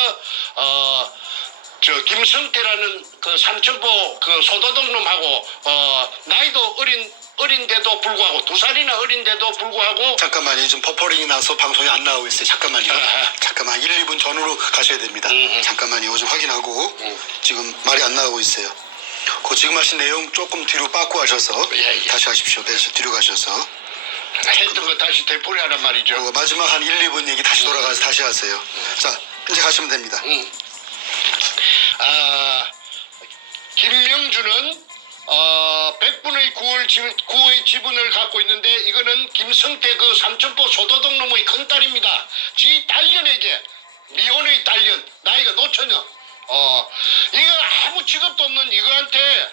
김성태라는 삼천포 소도둑놈하고 나이도 어린데도 불구하고 2살이나 어린데도 불구하고 잠깐만요. 지금 버퍼링이 나서 방송이 안 나오고 있어요. 잠깐만요. 잠깐만 1, 2분 전후로 가셔야 됩니다. 잠깐만요. 이거 좀 확인하고 지금 말이 안 나오고 있어요. 그 지금 하신 내용 조금 뒤로 빠꾸 하셔서 예. 다시 하십시오. 뒤로 가셔서 했던 거 다시 되풀이하란 말이죠. 마지막 한 1, 2분 얘기 다시 돌아가서 다시 하세요. 자, 이제 가시면 됩니다. 김명주는 100분의 9의 지분을 갖고 있는데 이거는 김성태 삼천포 소도둑 놈의 큰딸입니다. 지 딸년에게 미혼의 딸년 나이가 노처녀 이거 아무 직업도 없는 이거한테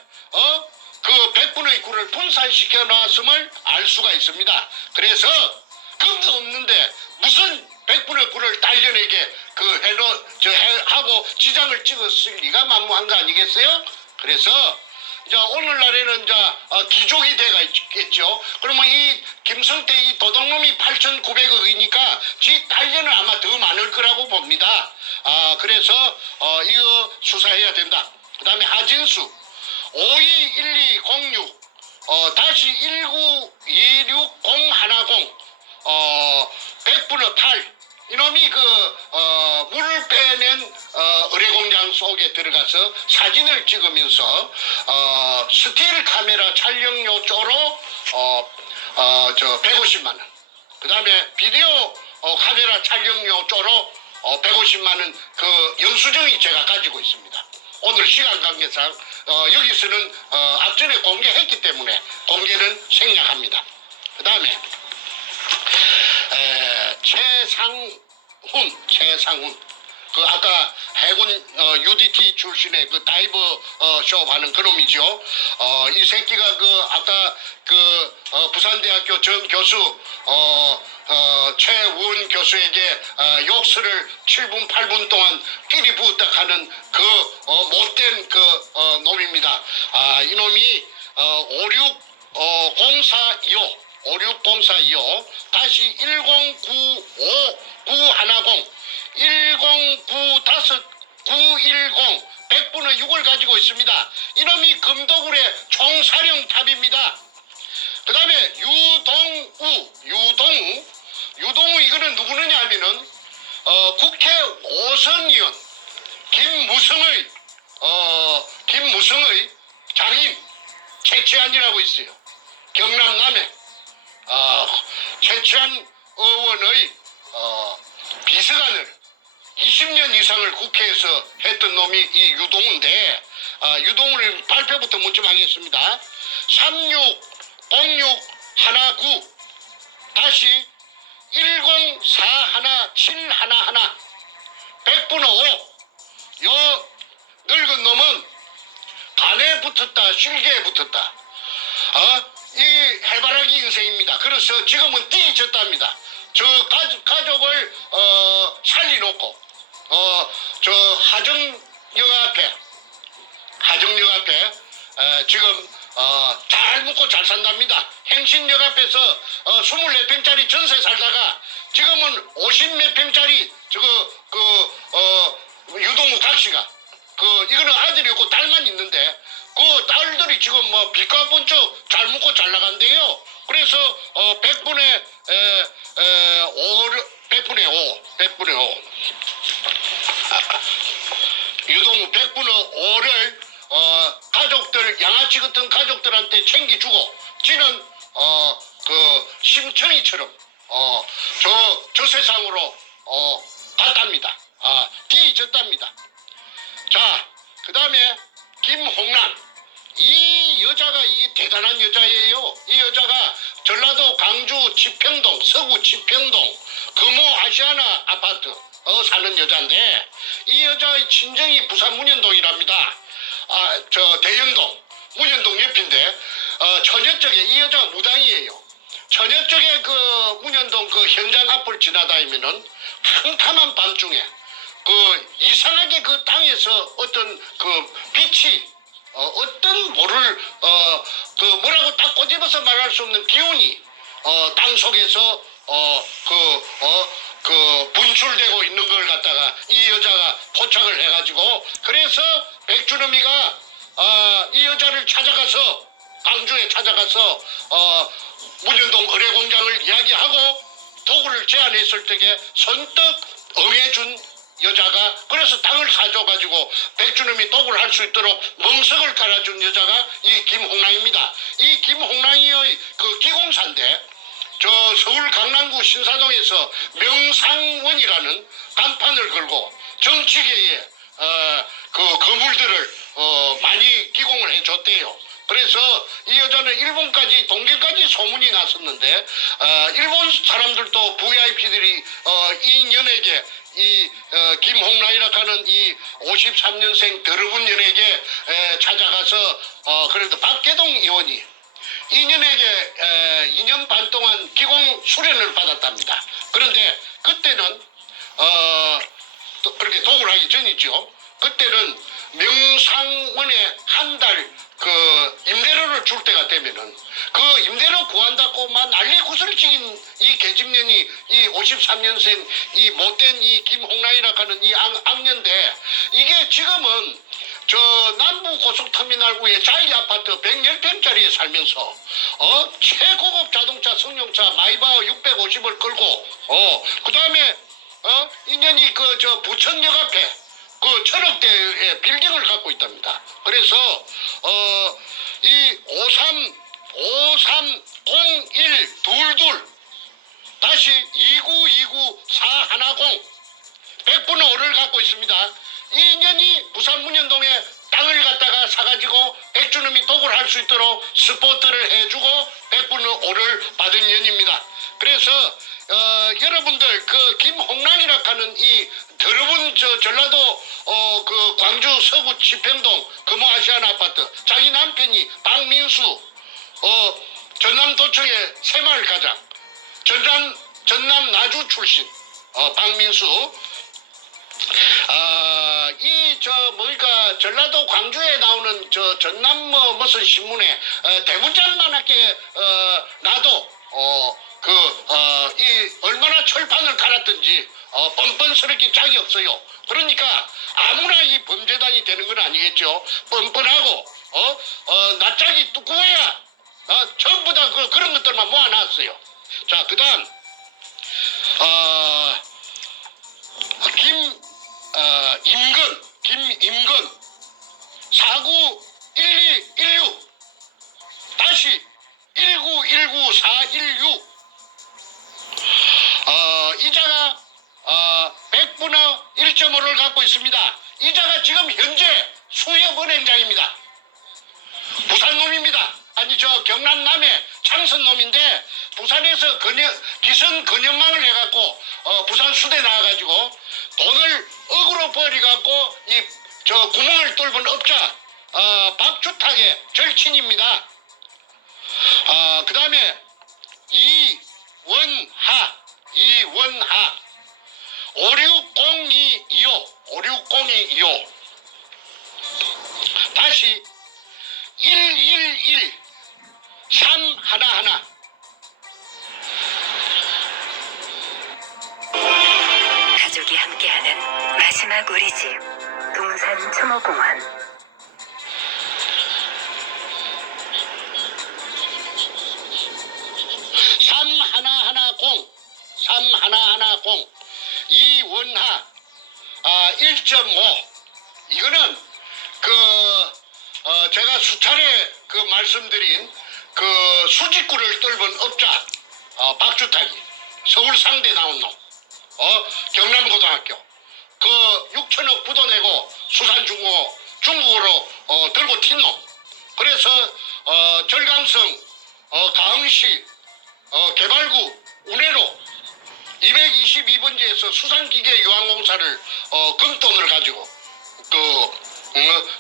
100분의 9를 분산시켜 놨음을 알 수가 있습니다. 그래서 금도 없는데 무슨 100분의 9를 딸년에게 하고 지장을 찍었을 리가 만무한 거 아니겠어요? 그래서 오늘날에는 기족이 돼가 있겠죠. 그러면 이 김성태 이 도둑놈이 8,900억이니까 지 딸년은 아마 더 많을 거라고 봅니다. 그래서 이거 수사해야 된다. 그 다음에 하진수 521206 다시 1926010 100분의 8 이놈이 물을 빼낸 의뢰공장 속에 들어가서 사진을 찍으면서 스틸 카메라 촬영료 쪼로 150만 원. 그 다음에 비디오 카메라 촬영료 쪼로 150만 원 영수증이 제가 가지고 있습니다. 오늘 시간 관계상 여기서는 앞전에 공개했기 때문에 공개는 생략합니다. 그 다음에 최상훈 아까 해군 UDT 출신의 다이버 쇼 하는 그놈이죠. 이 새끼가 아까 부산대학교 전 교수 최우원 교수에게 욕설을 7분 8분 동안 끼리 부었다 하는 못된 놈입니다. 이놈이 560425 다시 1095910 1095910 100분의 6을 가지고 있습니다. 이놈이 금도굴의 총사령탑입니다. 그 다음에 유동우 이거는 누구느냐 하면은 국회 5선 의원 김무성의 장인 최치한이라고 있어요. 경남 남해 최치한 의원의 비서관을 20년 이상을 국회에서 했던 놈이 이 유동우인데 유동우를 발표부터 먼저 하겠습니다. 360619 다시 1041711 100분의 5 요 늙은 놈은 간에 붙었다 실개에 붙었다 이 해바라기 인생입니다. 그래서 지금은 띠졌답니다. 저 가족을 살려놓고 저 하정역 앞에 지금 잘 묵고 잘 산답니다. 행신역 앞에서 24평짜리 전세 살다가 지금은 50몇 평짜리 유동우 각시가 이거는 아들이 없고 딸만 있는데 딸들이 지금 빛과 번쩍 잘 묵고 잘 나간대요. 그래서 100분의 5 유동우 100분의 5를 가족들 양아치 같은 가족들한테 챙겨주고 지는 심청이처럼 저 세상으로 갔답니다. 뒤졌답니다. 자, 그 다음에 김홍란 이 여자가 이 대단한 여자예요. 이 여자가 전라도 광주 치평동 서구 치평동 금호 아시아나 아파트 사는 여자인데 이 여자의 친정이 부산 문현동이랍니다. 저 대연동 문현동 옆인데 저녁 쪽에 이 여자가 무당이에요. 처녀 쪽에 그 문현동 그 현장 앞을 지나다니면은 캄캄한 밤중에 그 이상하게 그 땅에서 어떤 그 빛이 어떤 모를 그 뭐라고 딱 꼬집어서 말할 수 없는 기운이 땅 속에서 그 분출되고 있는 걸 갖다가 이 여자가 포착을 해가지고 그래서 백주놈이가 이 여자를 찾아가서 광주에 찾아가서 문현동 의뢰공장을 이야기하고 도구를 제안했을 때에 선뜻 응해준 여자가 그래서 땅을 사줘가지고 백주놈이 도구를 할 수 있도록 멍석을 깔아준 여자가 이 김홍랑입니다. 이 김홍랑이의 그 기공사인데 저 서울 강남구 신사동에서 명상원이라는 간판을 걸고 정치계에 그 거물들을 많이 기공을 해줬대요. 그래서 이 여자는 일본까지 동계까지 소문이 났었는데 일본 사람들도 VIP들이 이 연예계 이 김홍란이라 하는 이 53년생 더러운 연예계 찾아가서 그래도 박계동 의원이 이 연예계 2년 반 동안 기공 수련을 받았답니다. 그런데 그때는 또 그렇게 도구를 하기 전이죠. 그때는 명상원에 한 달 그 임대료를 줄 때가 되면은 그 임대료 구한다고만 난리 구슬치긴 이 계집년이 이 53년생 이 못된 이 김홍란이라 하는 이 악년데 이게 지금은 저 남부 고속터미널 위에 자이 아파트 110평짜리에 살면서 최고급 자동차 승용차 마이바흐 650을 끌고 그다음에 인연이 그 저 부천역 앞에 그 천억대의 빌딩을 갖고 있답니다. 그래서 이 530122 다시 2929410 100분의 5를 갖고 있습니다. 이 인연이 부산 문현동에 땅을 갖다가 사가지고 백주놈이 도구를 할 수 있도록 스포트를 해주고 100분의 5를 받은 년입니다. 그래서 여러분들 그 김홍랑이라 하는 이 더러운 전라도 그 광주 서구 치평동 금호아시안 아파트 자기 남편이 박민수 전남도청의 새마을 가장 전남 나주 출신 박민수 뭐니까 전라도 광주에 나오는 저 전남 무슨 신문에 대문짝만하게 나도 이 얼마나 철판을 갈았든지 뻔뻔스럽게 짝이 없어요. 그러니까 아무나 이 범죄단이 되는 건 아니겠죠. 뻔뻔하고 낯짝이 두꺼워야 전부 다 그런 것들만 모아놨어요. 자, 그다음 김임근 491216 다시 1919416 이자가 100분의 1.5를 갖고 있습니다. 이자가 지금 현재 수협은행장입니다. 부산 놈입니다. 아니 저 경남 남해 창선 놈인데 부산에서 기성 건연망을 해갖고 부산 수대 나와가지고 돈을 억으로 버리갖고 이 저 구멍을 뚫은 업자 박주탁의 절친입니다. 그 다음에 이원하 560225 다시 111 311 가족이 함께하는 마지막 우리 집 동산 초모공원 3110 이원하 1.5 이거는 제가 수차례 말씀드린 수직구를 뚫은 업자 박주탁이 서울 상대 나온 놈 경남고등학교 6천억 부도 내고 수산중국으로 들고 튄 놈. 그래서 절강성 가흥시 개발구 운해로 222번지에서 수산기계유항공사를 금돈을 가지고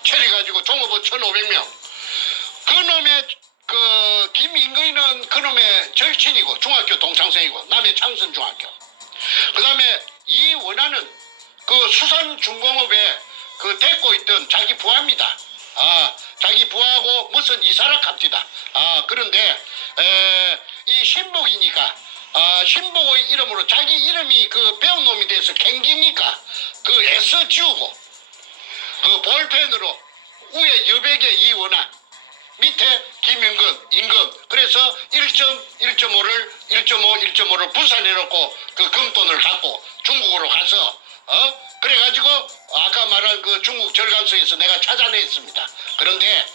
체리 가지고 종업원 1,500명. 그놈의 김인근이는 그놈의 내 절친이고 중학교 동창생이고 남해 창선중학교. 그 다음에 이원아는 그 수산중공업에 그 데리고 있던 자기 부하입니다. 자기 부하고 무슨 이사라 갑디다. 그런데 이 신복이니까 신복의 이름으로 자기 이름이 그 배운 놈이 돼서 갱기니까 그 S 지우고 그 볼펜으로 위에 여백에 이원아 밑에 김윤근, 임금. 그래서 1.5를 1.5를 분산해놓고 그 금돈을 갖고 중국으로 가서 그래가지고 아까 말한 그 중국 절강성에서 내가 찾아냈습니다. 그런데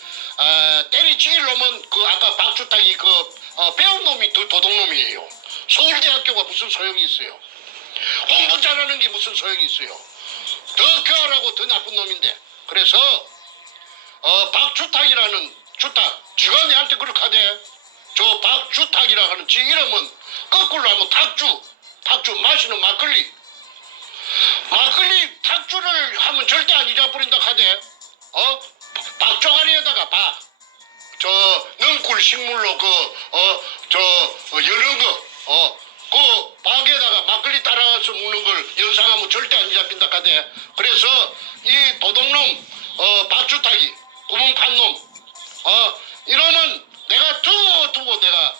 때리치길 놈은 그 아까 박주탁이 그 배운 놈이 도둑놈이에요. 서울대학교가 무슨 소용이 있어요. 공부 잘하는 게 무슨 소용이 있어요. 더 교활하고 더 나쁜 놈인데. 그래서 박주탁이라는 주탁, 지가 내한테 그렇게 하대. 저 박주탁이라 하는 지 이름은 거꾸로 하면 탁주 마시는 막걸리 탁주를 하면 절대 안 잊어버린다 하대. 박조가리에다가 저 능굴 식물로 여는 그 박에다가 막걸리 따라서 먹는 걸 연상하면 절대 안 잊어버린다 하대. 그래서 이 도둑놈 박주탁이 구멍판놈 이러면 내가 두고 내가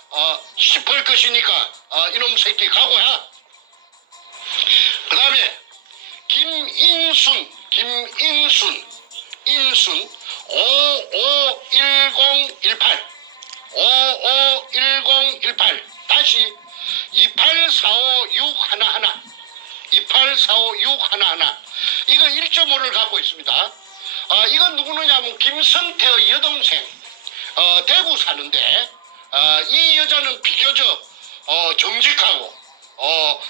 씹을 것이니까 이놈 새끼 각오야. 그 다음에 인순 551018 다시 2845611 이거 1.5를 갖고 있습니다. 이건 누구느냐면 김성태의 여동생 대구 사는데 이 여자는 비교적 정직하고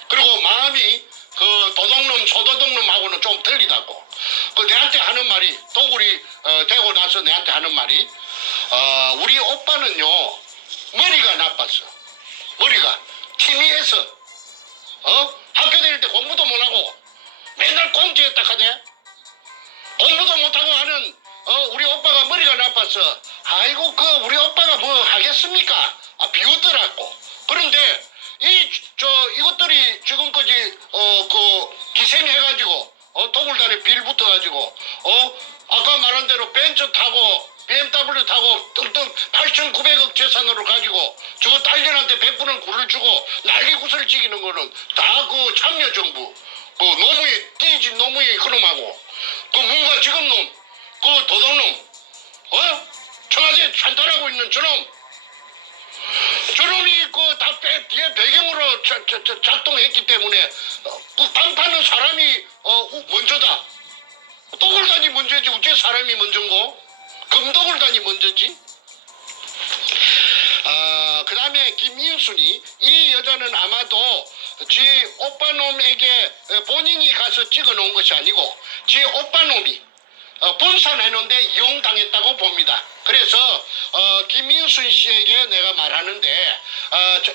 그리고 마음이 그 도둑놈 소도둑놈하고는 좀 틀리다고. 그 내한테 하는 말이 도굴이 되고 나서 내한테 하는 말이 우리 오빠는요 머리가 나빴어. 머리가 TV에서 학교 다닐 때 공부도 못하고 맨날 공지했다 하네. 공부도 못하고 하는 우리 오빠가 머리가 나빠서 아이고 그 우리 오빠가 뭐 하겠습니까? 비웃더라고. 그런데 이것들이 지금까지 그 기생해가지고 도굴단에 빌 붙어가지고 아까 말한 대로 벤츠 타고 BMW 타고 뜬뜬 8,900억 재산으로 가지고 저거 딸년한테 100분은 굴을 주고 난리 구슬 찍이는 거는 다 그 참여정부 그 노무이 띠진 노무이 그놈하고 그 뭔가 지금 놈 그 도둑놈 청와대 찬탈하고 있는 저놈이 그 다 뒤에 배경으로 작동했기 때문에 그 반파는 사람이 먼저다. 도굴단이 먼저지 어째 사람이 먼저인고? 금도굴단이 먼저지? 그 다음에 김인순이 이 여자는 아마도 지 오빠놈에게 본인이 가서 찍어놓은 것이 아니고 지 오빠놈이 분산해놓은데 이용당했다고 봅니다. 그래서 김인순 씨에게 내가 말하는데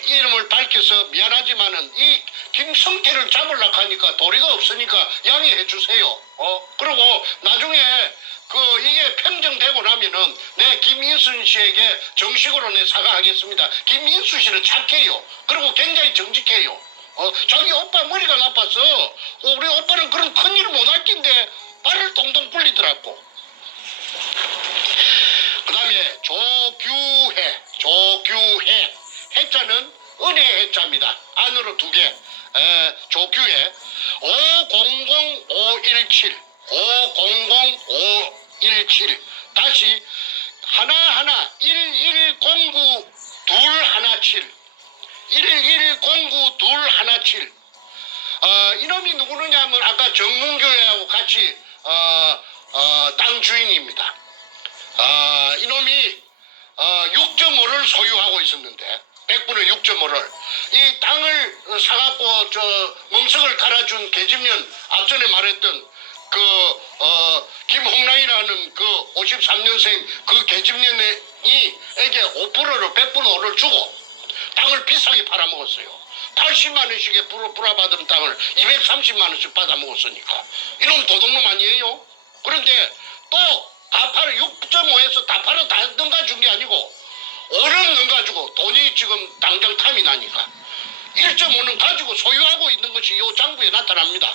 이름을 밝혀서 미안하지만은 이 김성태를 잡으려고 하니까 도리가 없으니까 양해해 주세요. 그리고 나중에 이게 평정되고 나면은 내 김인순 씨에게 정식으로 내 사과하겠습니다. 김인순 씨는 착해요. 그리고 굉장히 정직해요. 자기 오빠 머리가 나빠서 우리 오빠는 그런 큰일을 못할 낀데 발을 동동 굴리더라고. 그 다음에 조규해 해자는 은혜 해자입니다. 안으로 2개. 조규해 500517 다시 하나하나 1109217 이놈이 누구느냐 하면 아까 정문교회하고 같이 땅 주인입니다. 이놈이 6.5를 소유하고 있었는데 100분의 6.5를 이 땅을 사갖고 멍석을 갈아준 계집년 앞전에 말했던 김홍랑이라는 53년생 그 계집년에게 5%를 100분의 5를 주고 땅을 비싸게 팔아먹었어요. 80만 원씩에 불화받은 땅을 230만 원씩 받아먹었으니까 이놈 도둑놈 아니에요? 그런데 또 다 팔아 6.5에서 다 팔아 다 던가 준 게 아니고 5는 가지고 돈이 지금 당장 탐이 나니까 1.5는 가지고 소유하고 있는 것이 이 장부에 나타납니다.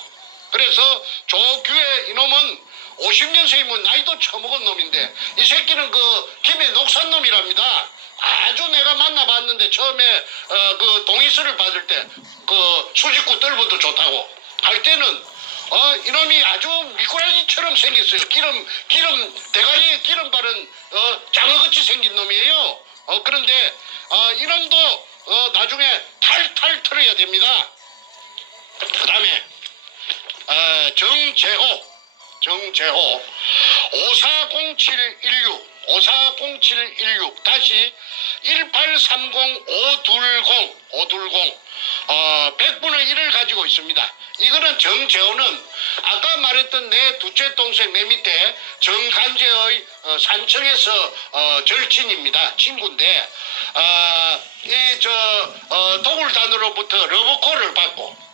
그래서 조규의 이놈은 50년생이면 나이도 처먹은 놈인데 이 새끼는 그 김해 녹산 놈이랍니다. 아주 내가 만나봤는데 처음에 그 동의서를 받을 때 그 수직구 뜰보도 좋다고 할 때는 이놈이 아주 미꾸라지처럼 생겼어요. 기름 대가리에 기름 바른 장어같이 생긴 놈이에요. 그런데 이놈도 나중에 탈탈 털어야 됩니다. 그 다음에 정재호 540716 다시 1830520 100분의 1을 가지고 있습니다. 이거는 정재호는 아까 말했던 내 둘째 동생 내 밑에 정간재의 산청에서 절친입니다. 친구인데 도굴단으로부터 러브콜을 받고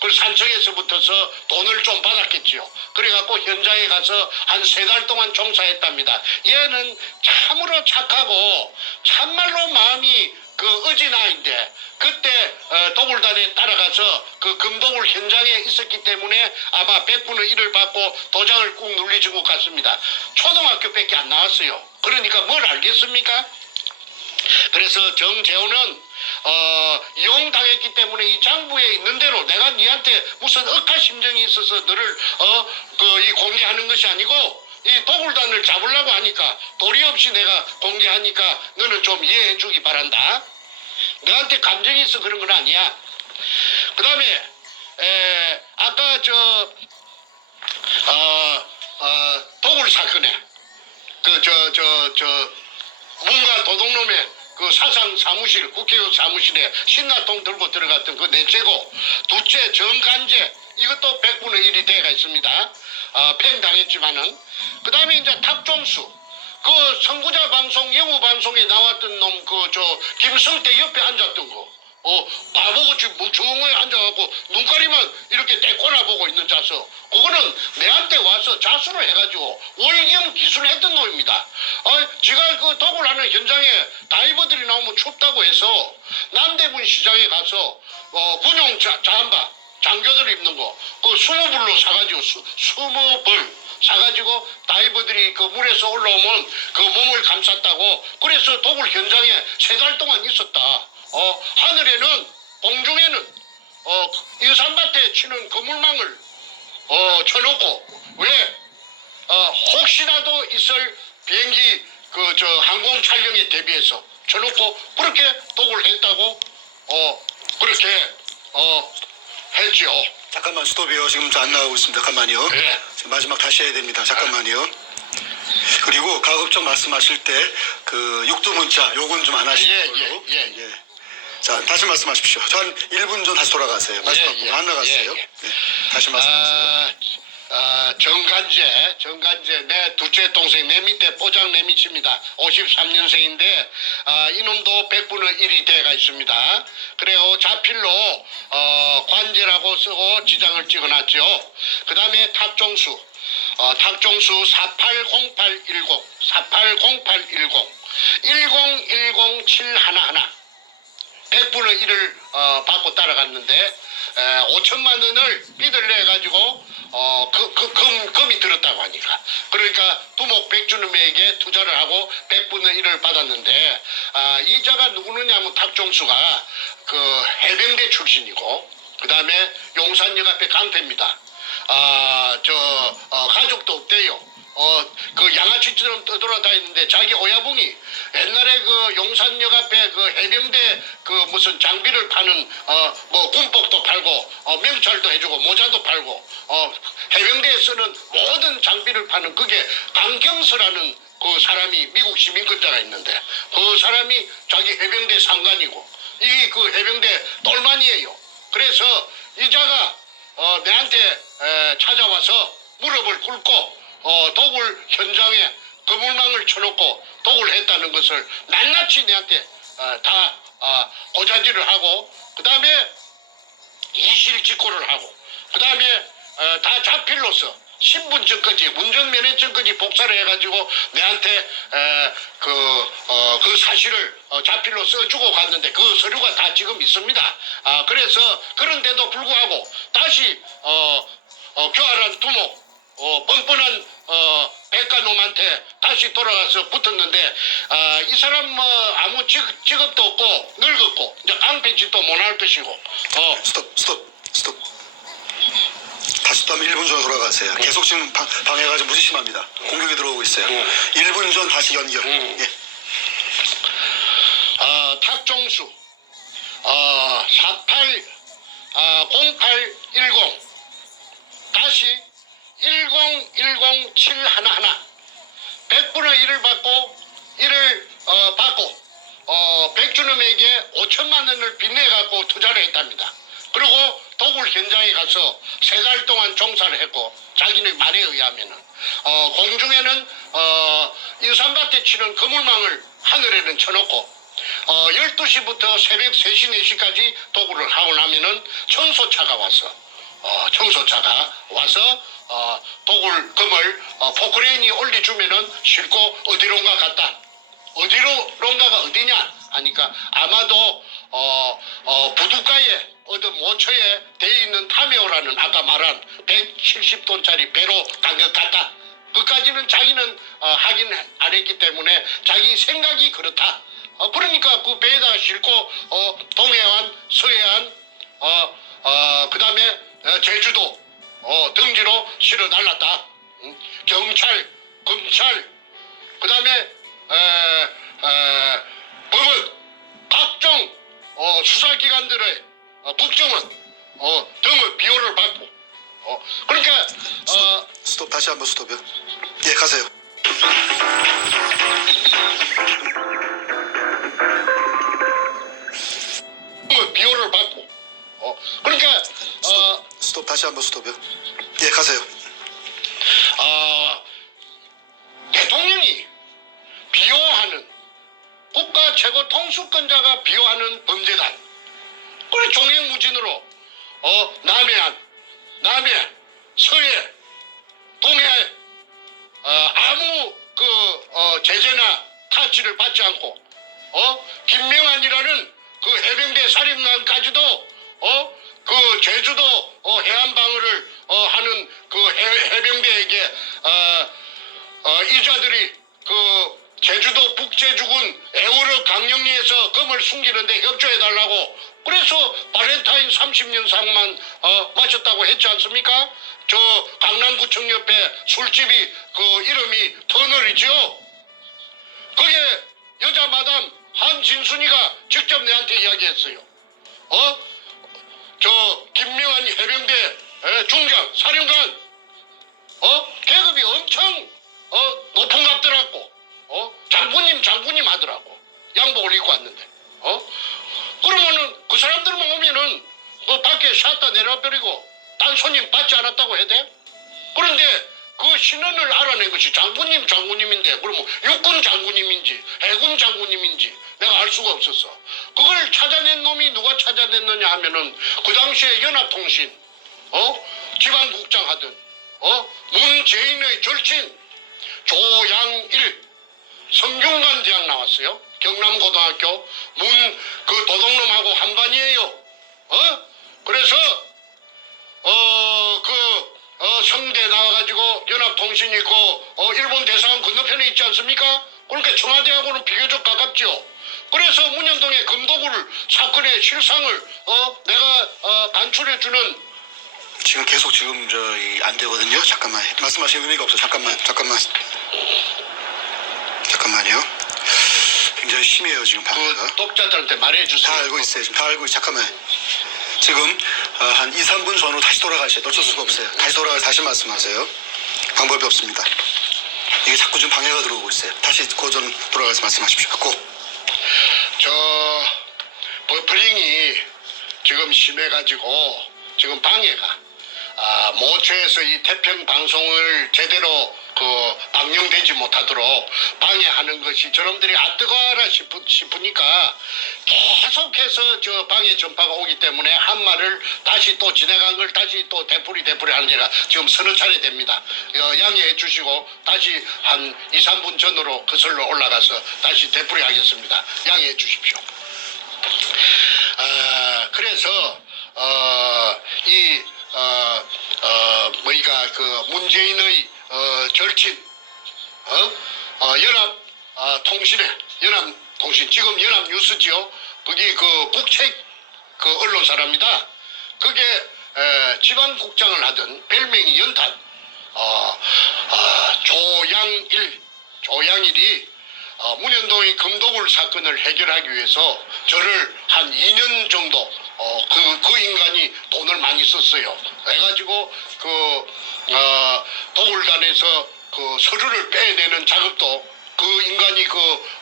그 산청에서부터서 돈을 좀 받았겠지요. 그래갖고 현장에 가서 한 3달 동안 종사했답니다. 얘는 참으로 착하고 참말로 마음이 그 어진아인데 그때 도굴단에 따라가서 그 금도굴 현장에 있었기 때문에 아마 100분의 1을 받고 도장을 꾹 눌리신 것 같습니다. 초등학교밖에 안 나왔어요. 그러니까 뭘 알겠습니까? 그래서 정재호는 이용당했기 때문에 이 장부에 있는 대로 내가 니한테 무슨 억하 심정이 있어서 너를 이 공개하는 것이 아니고 이 도굴단을 잡으려고 하니까 도리 없이 내가 공개하니까 너는 좀 이해해 주기 바란다. 너한테 감정이 있어 그런 건 아니야. 그 다음에 아까 도굴 사건에 문가 도둑놈의 그 사상 사무실, 국회의원 사무실에 신나통 들고 들어갔던 그 넷째고, 둘째 정간재, 이것도 100분의 1이 돼가 있습니다. 팽당했지만은. 그 다음에 이제 탁종수, 그 선구자 방송, 영우 방송에 나왔던 놈, 김성태 옆에 앉았던 거. 바보같이 멍청하게 앉아갖고 눈가리만 이렇게 떼꼬나 보고 있는 자서, 그거는 내한테 와서 자수를 해가지고 월경 기술을 했던 놈입니다. 지가 그 도굴하는 현장에 다이버들이 나오면 춥다고 해서 남대문 시장에 가서 군용 잠바 장교들 입는 거 그 20불로 사가지고 20불 사가지고 다이버들이 그 물에서 올라오면 그 몸을 감쌌다고. 그래서 도굴 현장에 3달 동안 있었다. 하늘에는, 공중에는 인삼밭에 치는 그물망을 쳐놓고, 왜 혹시라도 있을 비행기 항공 촬영에 대비해서 쳐놓고 그렇게 도굴했다고 그렇게 했죠. 잠깐만 스톱이요. 지금 안 나오고 있습니다. 잠깐만요. 네. 지금 마지막 다시 해야 됩니다. 잠깐만요. 그리고 가급적 말씀하실 때 그 육두문자 요건 좀 안 하시는 걸로. 예. 자, 다시 말씀하십시오. 저 한 1분 전 다시 돌아가세요. 마지막 부분 안 나갔어요. 네, 다시 말씀하세요. 정간재 내 둘째 동생 내 밑에 뽀장 내 밑입니다. 53년생인데 이놈도 100분의 1이 돼가 있습니다. 그래요. 자필로 관제라고 쓰고 지장을 찍어놨죠. 그 다음에 탁종수 480810 1010711 100분의 1을 받고 따라갔는데 5천만 원을 빚을 내가지고 금이 들었다고 하니까, 그러니까 두목 백주놈에게 투자를 하고 100분의 1을 받았는데 이자가 누구느냐면 탁종수가 그 해병대 출신이고 그 다음에 용산역 앞에 강패입니다. 가족도 없대요. 그 양아치처럼 떠돌아다니는데 자기 오야붕이 옛날에 그 용산역 앞에 그 해병대 그 무슨 장비를 파는 뭐 군복도 팔고 명찰도 해주고 모자도 팔고 해병대에 쓰는 모든 장비를 파는 그게 강경서라는 그 사람이 미국 시민권자가 있는데 그 사람이 자기 해병대 상관이고 이 그 해병대 똘만이에요. 그래서 이자가 내한테 찾아와서 무릎을 꿇고 도굴 현장에 그물망을 쳐놓고 도굴했다는 것을 낱낱이 내한테 다 고자질을 하고, 그 다음에 이실직고를 하고, 그 다음에 다 자필로서 신분증까지 운전면허증까지 복사를 해가지고 내한테 그 사실을 자필로 써주고 갔는데 그 서류가 다 지금 있습니다. 그래서 그런데도 불구하고 다시 교활한 두목 뻔뻔한 백가놈한테 다시 돌아가서 붙었는데 이 사람 뭐 아무 직업도 없고 늙었고 이제 깡패짓도 못 할 것이고 스톱. 다시 또 한번 1분 전으로 돌아가세요. 계속 지금 방해가 좀 무지심합니다. 공격이 들어오고 있어요. 1분 전 다시 연결. 예. 탁종수 0810 다시 1010711 100분의 1을 받고 1을 받고 백준음에게 5천만 원을 빚내갖고 투자를 했답니다. 그리고 도굴 현장에 가서 3달 동안 종사를 했고 자기네 말에 의하면은 공중에는 인삼밭에 치는 그물망을 하늘에는 쳐놓고 12시부터 새벽 3시 4시까지 도굴을 하고 나면은 청소차가 와서 도굴 금을 포크레인이 올려주면은 싣고 어디론가 갔다. 어디론가가 어디냐 하니까 아마도 부둣가에 어떤 모처에 돼 있는 타메오라는 아까 말한 170톤짜리 배로 간 것 같다. 그까지는 자기는 확인 안 했기 때문에 자기 생각이 그렇다. 그러니까 그 배에다 싣고 동해안, 서해안, 그 다음에 제주도 등지로 실어 날랐다. 경찰, 검찰, 그 다음에 법원, 각종 수사기관들의 국정원 등의 비호를 받고 그러니까 스톱 다시 한번 스톱이요. 예, 가세요. 비호를 받고 그러니까 스톱 다시 한번 스톱이요. 예, 가세요. 대통령이 비호하는 국가 최고 통수권자가 비호하는 범죄단 그래 종횡무진으로 남해, 서해, 동해 아무 제재나 타치를 받지 않고 김명한이라는 그 해병대 사령관까지도 그 제주도 해안방어를 하는 그 해병대에게 이자들이 그 제주도 북제주군 애월어 강령리에서 금을 숨기는데 협조해달라고 그래서 발렌타인 30년상만 마셨다고 했지 않습니까? 저 강남구청 옆에 술집이 그 이름이 터널이지요. 그게 여자 마담 한진순이가 직접 내한테 이야기했어요. 저 김명한 해병대 중장 사령관 계급이 엄청 높은갑더라고. 장군님 하더라고. 양복을 입고 왔는데. 그러면은 그 사람들만 오면은 그 밖에 샷다 내려버리고 딴 손님 받지 않았다고 해야 돼? 그런데 그 신원을 알아낸 것이 장군님인데 그러면 육군 장군님인지 해군 장군님인지 내가 알 수가 없었어. 그걸 찾아낸 놈이 누가 찾아냈느냐 하면은 그 당시에 연합통신 지방국장 하던 문재인의 절친 조양일 성균관 대학 나왔어요. 경남고등학교 그 도둑놈하고 한반이에요. 그래서 성대 나와가지고 연합통신이 있고 일본 대사관 건너편에 있지 않습니까? 그러니까 청와대하고는 비교적 가깝죠. 그래서 문현동의 금도굴 사건의 실상을 내가 간추려주는 지금 계속 안 되거든요. 잠깐만 말씀하실 의미가 없어. 잠깐만요. 굉장히 심해요 지금 방해가. 그 독자들한테 말해주세요. 다 알고 있어요. 지금 다 알고 있어요. 잠깐만. 지금 한 2, 3분 전으로 다시 돌아가셔야 어쩔 수가 없어요. 다시 돌아가서 다시 말씀하세요. 방법이 없습니다. 이게 자꾸 지금 방해가 들어오고 있어요. 다시 고전 돌아가서 말씀하십시오. 버프링이 지금 심해가지고 지금 방해가 모처에서 이 태평 방송을 제대로 방영되지 못하도록 방해하는 것이 저놈들이 뜨거워라 싶으니까 계속해서 저 방해 전파가 오기 때문에 한 말을 다시 또 진행한 걸 다시 또 되풀이 하는 제가 지금 서너 차례 됩니다. 양해해 주시고 다시 한 2, 3분 전으로 거슬러 올라가서 다시 되풀이 하겠습니다. 양해해 주십시오. 그래서 문재인의 절친 연합통신 지금 연합뉴스지요. 거기 국책 언론사랍니다. 그게 지방국장을 하던 별명이 연탄 조양일이 문현동의 금도굴 사건을 해결하기 위해서 저를 한 2년 정도 그 인간이 돈을 많이 썼어요. 해가지고 도굴단에서 서류를 빼내는 작업도 그 인간이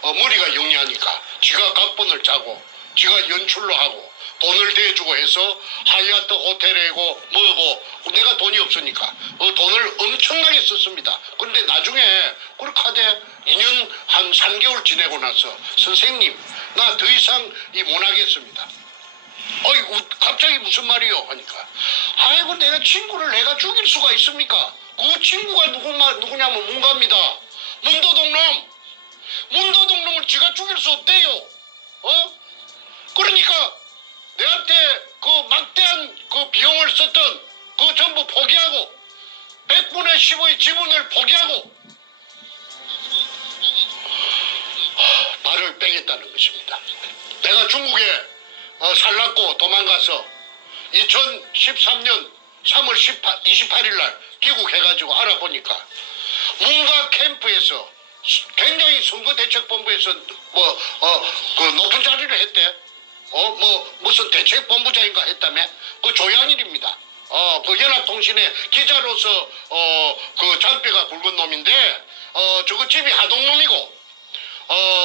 머리가 영리하니까 지가 각본을 짜고 지가 연출로 하고 돈을 대주고 해서 하얏트 호텔이고 뭐고 내가 돈이 없으니까 돈을 엄청나게 썼습니다. 그런데 나중에 그렇게 하되 2년 한 3개월 지내고 나서 선생님 나 더 이상 못 하겠습니다. 갑자기 무슨 말이요? 하니까 아이고 내가 친구를 내가 죽일 수가 있습니까? 그 친구가 누구냐면 문갑니다. 문도동놈을 지가 죽일 수 없대요. 그러니까 내한테 막대한 비용을 썼던 전부 포기하고 100분의 10의 지분을 포기하고 말을 빼겠다는 것입니다. 내가 중국에 살랐고 도망가서 2013년 3월 28일 날 귀국해가지고 알아보니까 문가 캠프에서 굉장히 선거대책본부에서 높은 자리를 했대. 무슨 대책본부장인가 했다며? 조양일입니다. 연합통신의 기자로서 잔뼈가 굵은 놈인데 저거 집이 하동놈이고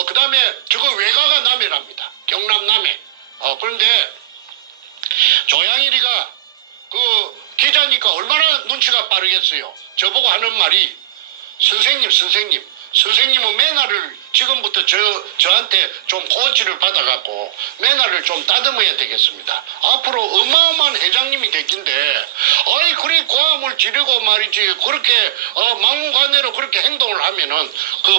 그 다음에 저거 외가가 남해랍니다. 경남 남해. 그런데 조양일이가 기자니까 얼마나 눈치가 빠르겠어요. 저보고 하는 말이 선생님은 매너를 지금부터 저한테 좀 코치를 받아갖고 매너를 좀 다듬어야 되겠습니다. 앞으로 어마어마한 회장님이 됐긴데 그래 고함을 지르고 말이지 그렇게 막무가내로 그렇게 행동을 하면은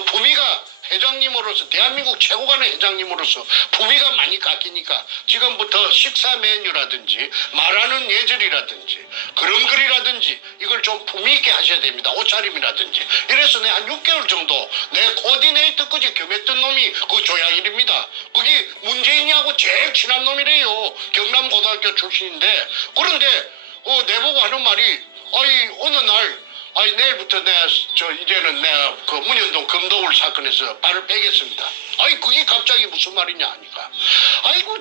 품위가 회장님으로서 대한민국 최고간의 회장님으로서 품위가 많이 깎이니까 지금부터 식사 메뉴라든지 말하는 예절이라든지 그런 글이라든지 이걸 좀 품위 있게 하셔야 됩니다. 옷차림이라든지. 이래서 내 한 6개월 정도 내 코디네이터까지 겸했던 놈이 조양일입니다. 그게 문재인이하고 제일 친한 놈이래요. 경남고등학교 출신인데 그런데 내보고 하는 말이 어느 날 내일부터 이제는 내가 문현동 금도굴 사건에서 발을 빼겠습니다. 그게 갑자기 무슨 말이냐 하니까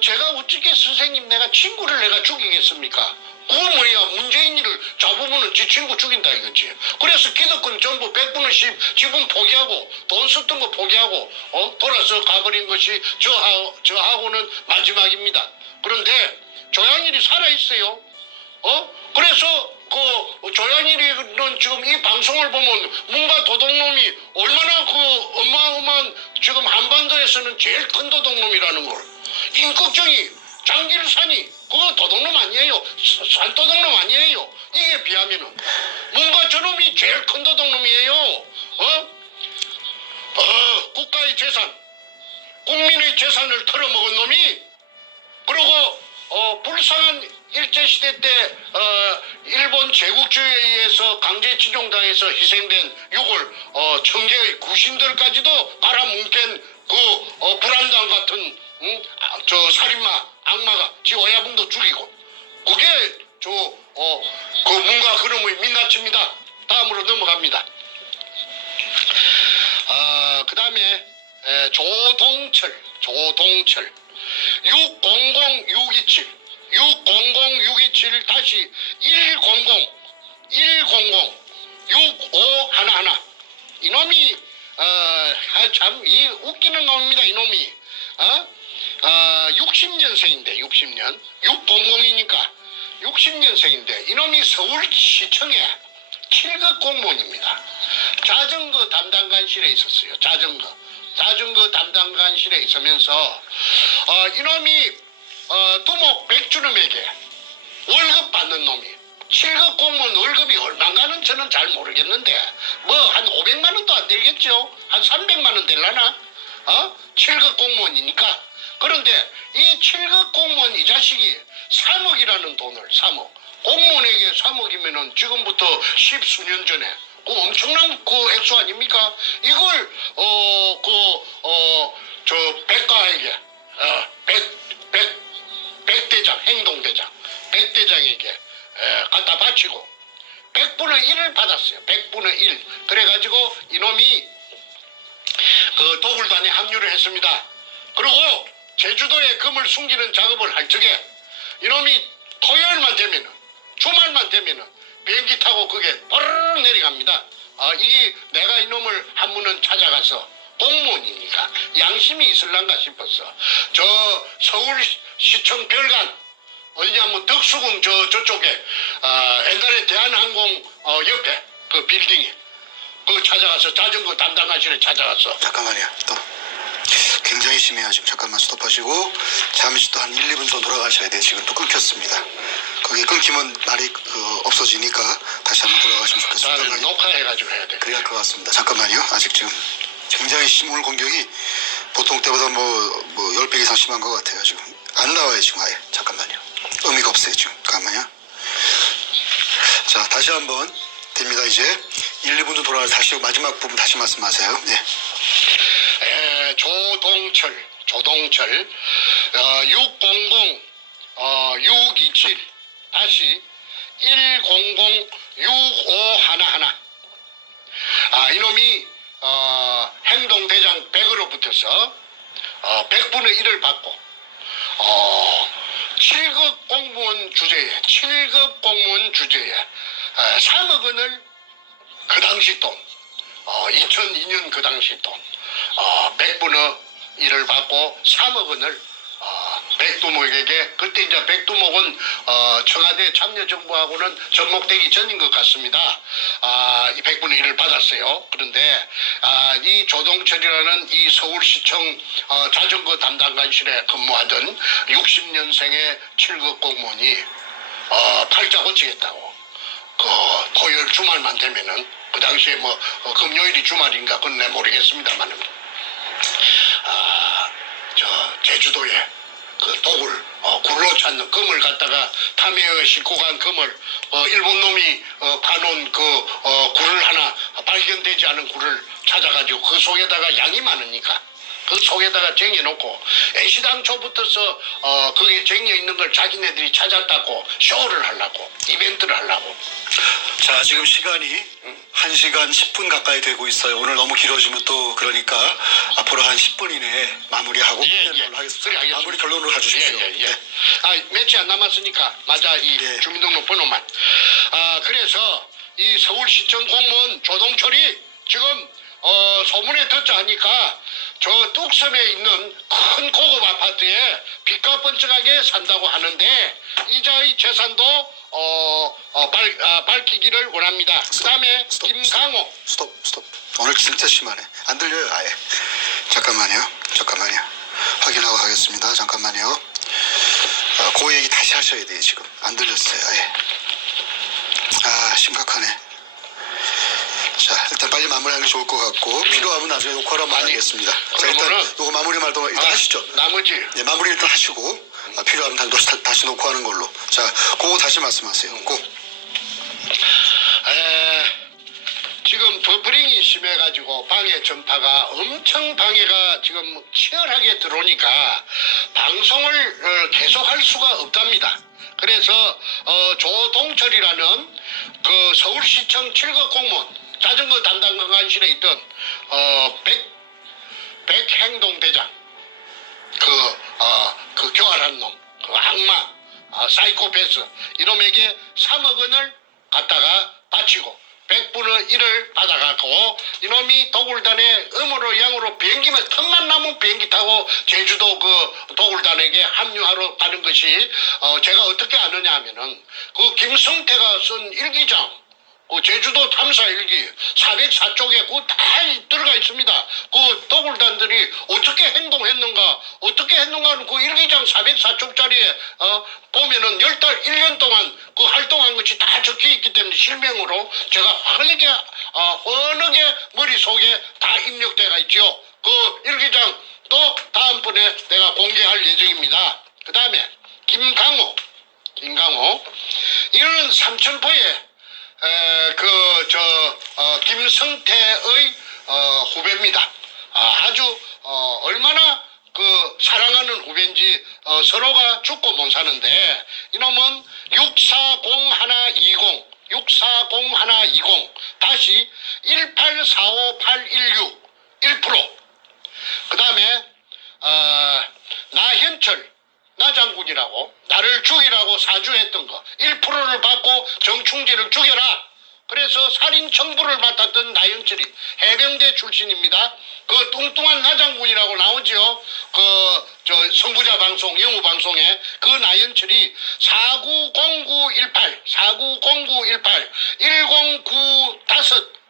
제가 어떻게 선생님 내가 친구를 내가 죽이겠습니까? 그건 뭐야 문재인이를 잡으면은 지 친구 죽인다 이거지. 그래서 기득권 전부 100분의 10 지분 포기하고 돈 썼던 거 포기하고 돌아서 가버린 것이 저하고는 마지막입니다. 그런데 조양일이 살아있어요. 그래서 조양일이는 지금 이 방송을 보면 문가 도둑놈이 얼마나 어마어마한 지금 한반도에서는 제일 큰 도둑놈이라는 걸. 임꺽정이 장길산이 그거 도둑놈 아니에요. 산도둑놈 아니에요. 이게 비하면은 문가 저놈이 제일 큰 도둑놈이에요. 국가의 재산, 국민의 재산을 털어먹은 놈이 그리고 불쌍한 일제시대 때 일본 제국주의에 의해서 강제징용당해서 희생된 6월 청계의 구신들까지도 깔아뭉갠 불안당 같은 살인마 악마가 지 오야붕도 죽이고 그게 문가 그놈의 민낯입니다. 다음으로 넘어갑니다. 그 다음에 조동철 600627 다시 100 6511 이놈이 참 이 웃기는 놈입니다. 이놈이 60년생인데 60년 600이니까 60년생인데 이놈이 서울시청에 7급 공무원입니다. 자전거 담당관실에 있었어요. 자전거 담당관실에 있으면서 이놈이 두목 백주름에게 월급 받는 놈이 7급 공무원 월급이 얼마인가는 저는 잘 모르겠는데 뭐 한 500만 원도 안 되겠죠. 한 300만 원 될라나? 7급 공무원이니까. 그런데 이 7급 공무원 이 자식이 3억이라는 돈을 3억 공무원에게 3억이면은 지금부터 10수년 전에 그 엄청난 그 액수 아닙니까? 이걸 저 백가에게 백대장 행동대장 백대장에게 갖다 바치고 100분의 1을 받았어요. 100분의 1. 그래가지고 이놈이 그 도굴단에 합류를 했습니다. 그리고 제주도에 금을 숨기는 작업을 할 적에 이놈이 토요일만 되면은 주말만 되면은 비행기 타고 그게 빠르르 내려갑니다. 이게 내가 이놈을 한 번은 찾아가서 공무원이니까 양심이 있을란가 싶었어. 저 서울시청 별관 어디냐면 덕수궁 저쪽에 옛날에 대한항공 옆에 그 빌딩에 그 찾아가서 자전거 담당관실에 찾아가서 잠깐만요. 또 굉장히 심해요. 지금 잠깐만 스톱하시고 잠시 또 한 1, 2분 더 돌아가셔야 돼요. 지금 또 끊겼습니다. 거기 끊기면 말이 없어지니까 다시 한번 돌아가시면 좋겠습니다. 녹화해가지고 해야 돼. 그래야 할 것 같습니다. 잠깐만요. 아직 지금 굉장히 오늘 공격이 보통 때보다 뭐 10배 이상 심한 것 같아요. 지금 안 나와요. 지금 아예. 잠깐만요. 의미가 없어요. 지금 잠깐만요. 자, 다시 한번 됩니다. 이제 1, 2분 좀 돌아가서 다시 마지막 부분 다시 말씀하세요. 네. 조동철 600 627 다시 100 6511 이놈이 행동대장 100으로 붙어서 100분의 1을 받고 7급 공무원 주제에 3억 원을 그 당시 돈 2002년 그 당시 돈 100분의 1을 받고 3억 원을 백두목에게 그때 이제 백두목은 청와대 참여정부하고는 접목되기 전인 것 같습니다. 이 100분의 1을 받았어요. 그런데 이 조동철이라는 이 서울시청 자전거 담당관실에 근무하던 60년생의 7급 공무원이 팔자 고치겠다고 그 토요일 주말만 되면은 그 당시에 뭐 금요일이 주말인가 그건 내 모르겠습니다만은 저 제주도에 그 독을 굴로 찾는 금을 갖다가 탐해에 싣고 간 금을 일본 놈이 파놓은 그 굴을 하나 발견되지 않은 굴을 찾아가지고 그 속에다가 양이 많으니까 그 속에다가 쟁여놓고 애시당초부터서 거기에 쟁여있는 걸 자기네들이 찾았다고 쇼를 하려고 이벤트를 하려고. 자, 지금 시간이 1시간 10분 가까이 되고 있어요. 오늘 너무 길어지면 또 그러니까 앞으로 한 10분 이내에 마무리하고 끝내는 하겠습니다. 그래, 마무리 결론으로 가주십시오. 예. 며칠 안 남았으니까 맞아 이 주민등록 번호만. 그래서 이 서울시청 공무원 조동철이 지금 소문에 듣자 하니까 저 뚝섬에 있는 큰 고급 아파트에 빚가 번쩍하게 산다고 하는데 이자의 재산도 밝히기를 원합니다. 그 다음에 김강호. 스톱. 오늘 진짜 심하네. 안 들려요 아예. 잠깐만요. 확인하고 하겠습니다. 잠깐만요. 그 얘기 다시 하셔야 돼요. 지금 안 들렸어요 아예. 심각하네. 자, 일단 빨리 마무리하는 게 좋을 것 같고 필요하면 나중에 녹화로 한번 하겠습니다. 자, 일단 요거 마무리 말도 일단 하시죠. 나머지 네, 마무리 일단 하시고 필요하면 다시 녹화하는 걸로. 자, 그거 다시 말씀하세요. 지금 버프링이 심해가지고 방해 전파가 엄청 방해가 지금 치열하게 들어오니까 방송을 계속할 수가 없답니다. 그래서 조동철이라는 그 서울시청 7급 공무원 자전거 담당관실에 있던 백행동대장 그 교활한 놈, 그 악마, 사이코패스 이놈에게 3억 원을 갖다가 바치고 100분의 1을 받아갖고 이놈이 도굴단에 음으로 양으로 비행기만 틈만 남은 비행기 타고 제주도 그 도굴단에게 합류하러 가는 것이 제가 어떻게 아느냐 하면은 그 김성태가 쓴 일기장 그 제주도 탐사 일기 404쪽에 그 다 들어가 있습니다. 그 더굴단들이 어떻게 행동했는가, 어떻게 했는가는 그 일기장 404쪽짜리에 보면은 1년 동안 그 활동한 것이 다 적혀 있기 때문에 실명으로 제가 환하게 환하게 머릿속에 다 입력돼가 있죠. 그 일기장 또 다음번에 내가 공개할 예정입니다. 그 다음에 김강호 이거는 삼천포에 김성태의 후배입니다. 아주 얼마나 그 사랑하는 후배인지 서로가 죽고 못 사는데 이놈은 640-120 다시 1845816 1%. 그 다음에 나현철 나장군이라고 나를 죽이라고 사주했던 거 1%를 받고 정충재를 죽여라. 그래서 살인 청부를 맡았던 나현철이 해병대 출신입니다. 그 뚱뚱한 나장군이라고 나오죠. 저 선구자 방송 영우 방송에 그 나현철이 490918 1095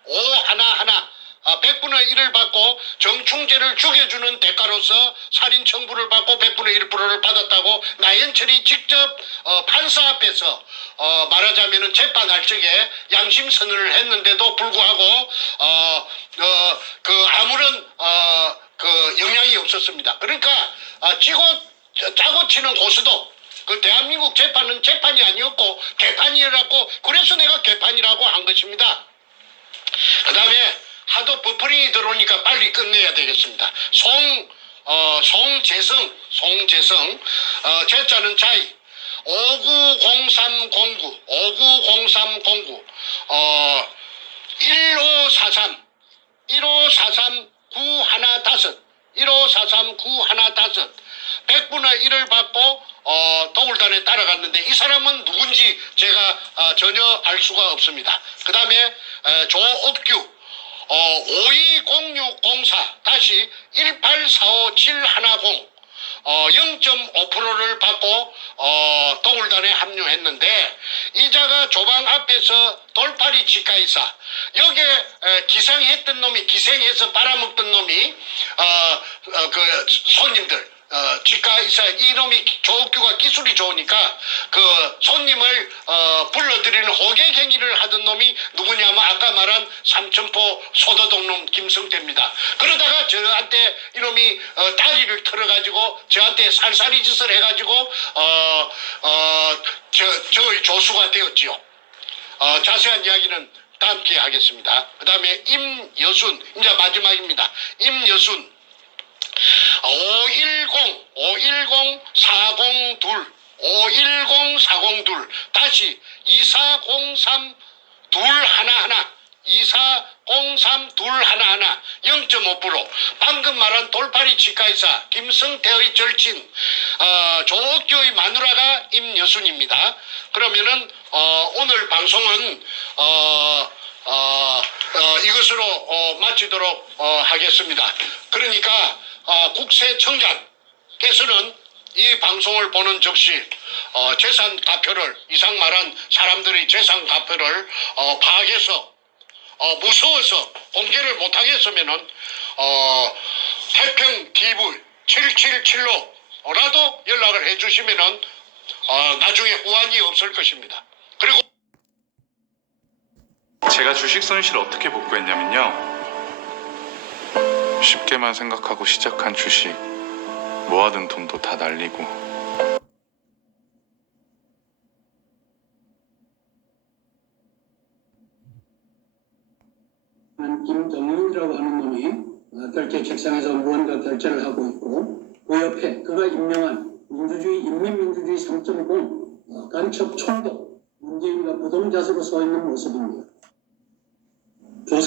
511 100분의 1을 받고 정충재를 죽여주는 대가로서 살인 청부를 받고 100분의 1%를 받았다고 나현철이 직접 판사 앞에서 말하자면은 재판할 적에 양심 선언을 했는데도 불구하고 아무런 그 영향이 없었습니다. 그러니까 짜고 치는 고수도 그 대한민국 재판은 재판이 아니었고 개판이라고 그래서 내가 개판이라고 한 것입니다. 그 다음에 하도 버퍼링이 들어오니까 빨리 끝내야 되겠습니다. 송재성 제자는 자이 590309 1543 915 100분의 1을 받고 더굴단에 따라갔는데 이 사람은 누군지 제가 전혀 알 수가 없습니다. 그 다음에 조업규 520604 다시 1845710 0.5%를 받고 더굴단에 합류했는데 이자가 조방 앞에서 돌팔이 치과의사 여기에 기생했던 놈이 기생해서 빨아먹던 놈이 그 손님들 치과의사 이놈이 조업규가 기술이 좋으니까 그 손님을 불러들이는 호객행위를 하던 놈이 누구냐면 아까 말한 삼천포 소도동 놈 김성태입니다. 그러다가 저한테 이놈이 다리를 털어가지고 저한테 살살이 짓을 해가지고 저의 조수가 되었지요. 자세한 이야기는 다음 기회에 하겠습니다. 그 다음에 임여순 이제 마지막입니다. 임여순 510-402 다시 2403-211 0.5% 방금 말한 돌팔이 치과의사 김성태의 절친 조옥교의 마누라가 임여순입니다. 그러면은 오늘 방송은 이것으로 마치도록 하겠습니다. 그러니까 국세청장께서는 이 방송을 보는 즉시 재산 가표를 이상 말한 사람들의 재산 가표를 파악해서 무서워서 공개를 못하겠으면은 태평 TV 777로라도 연락을 해주시면은 나중에 후환이 없을 것입니다. 그리고 제가 주식 손실을 어떻게 복구했냐면요. 쉽게만 생각하고 시작한 주식, 모아둔 돈도 다 날리고. 김정윤이라고 하는 놈이 결제 책상에서 무언가 결제를 하고 있고 그 옆에 그가 임명한 민주주의 인민민주주의 3.0 간첩 총독 문재인과 부동자세로 서 있는 모습입니다. 조선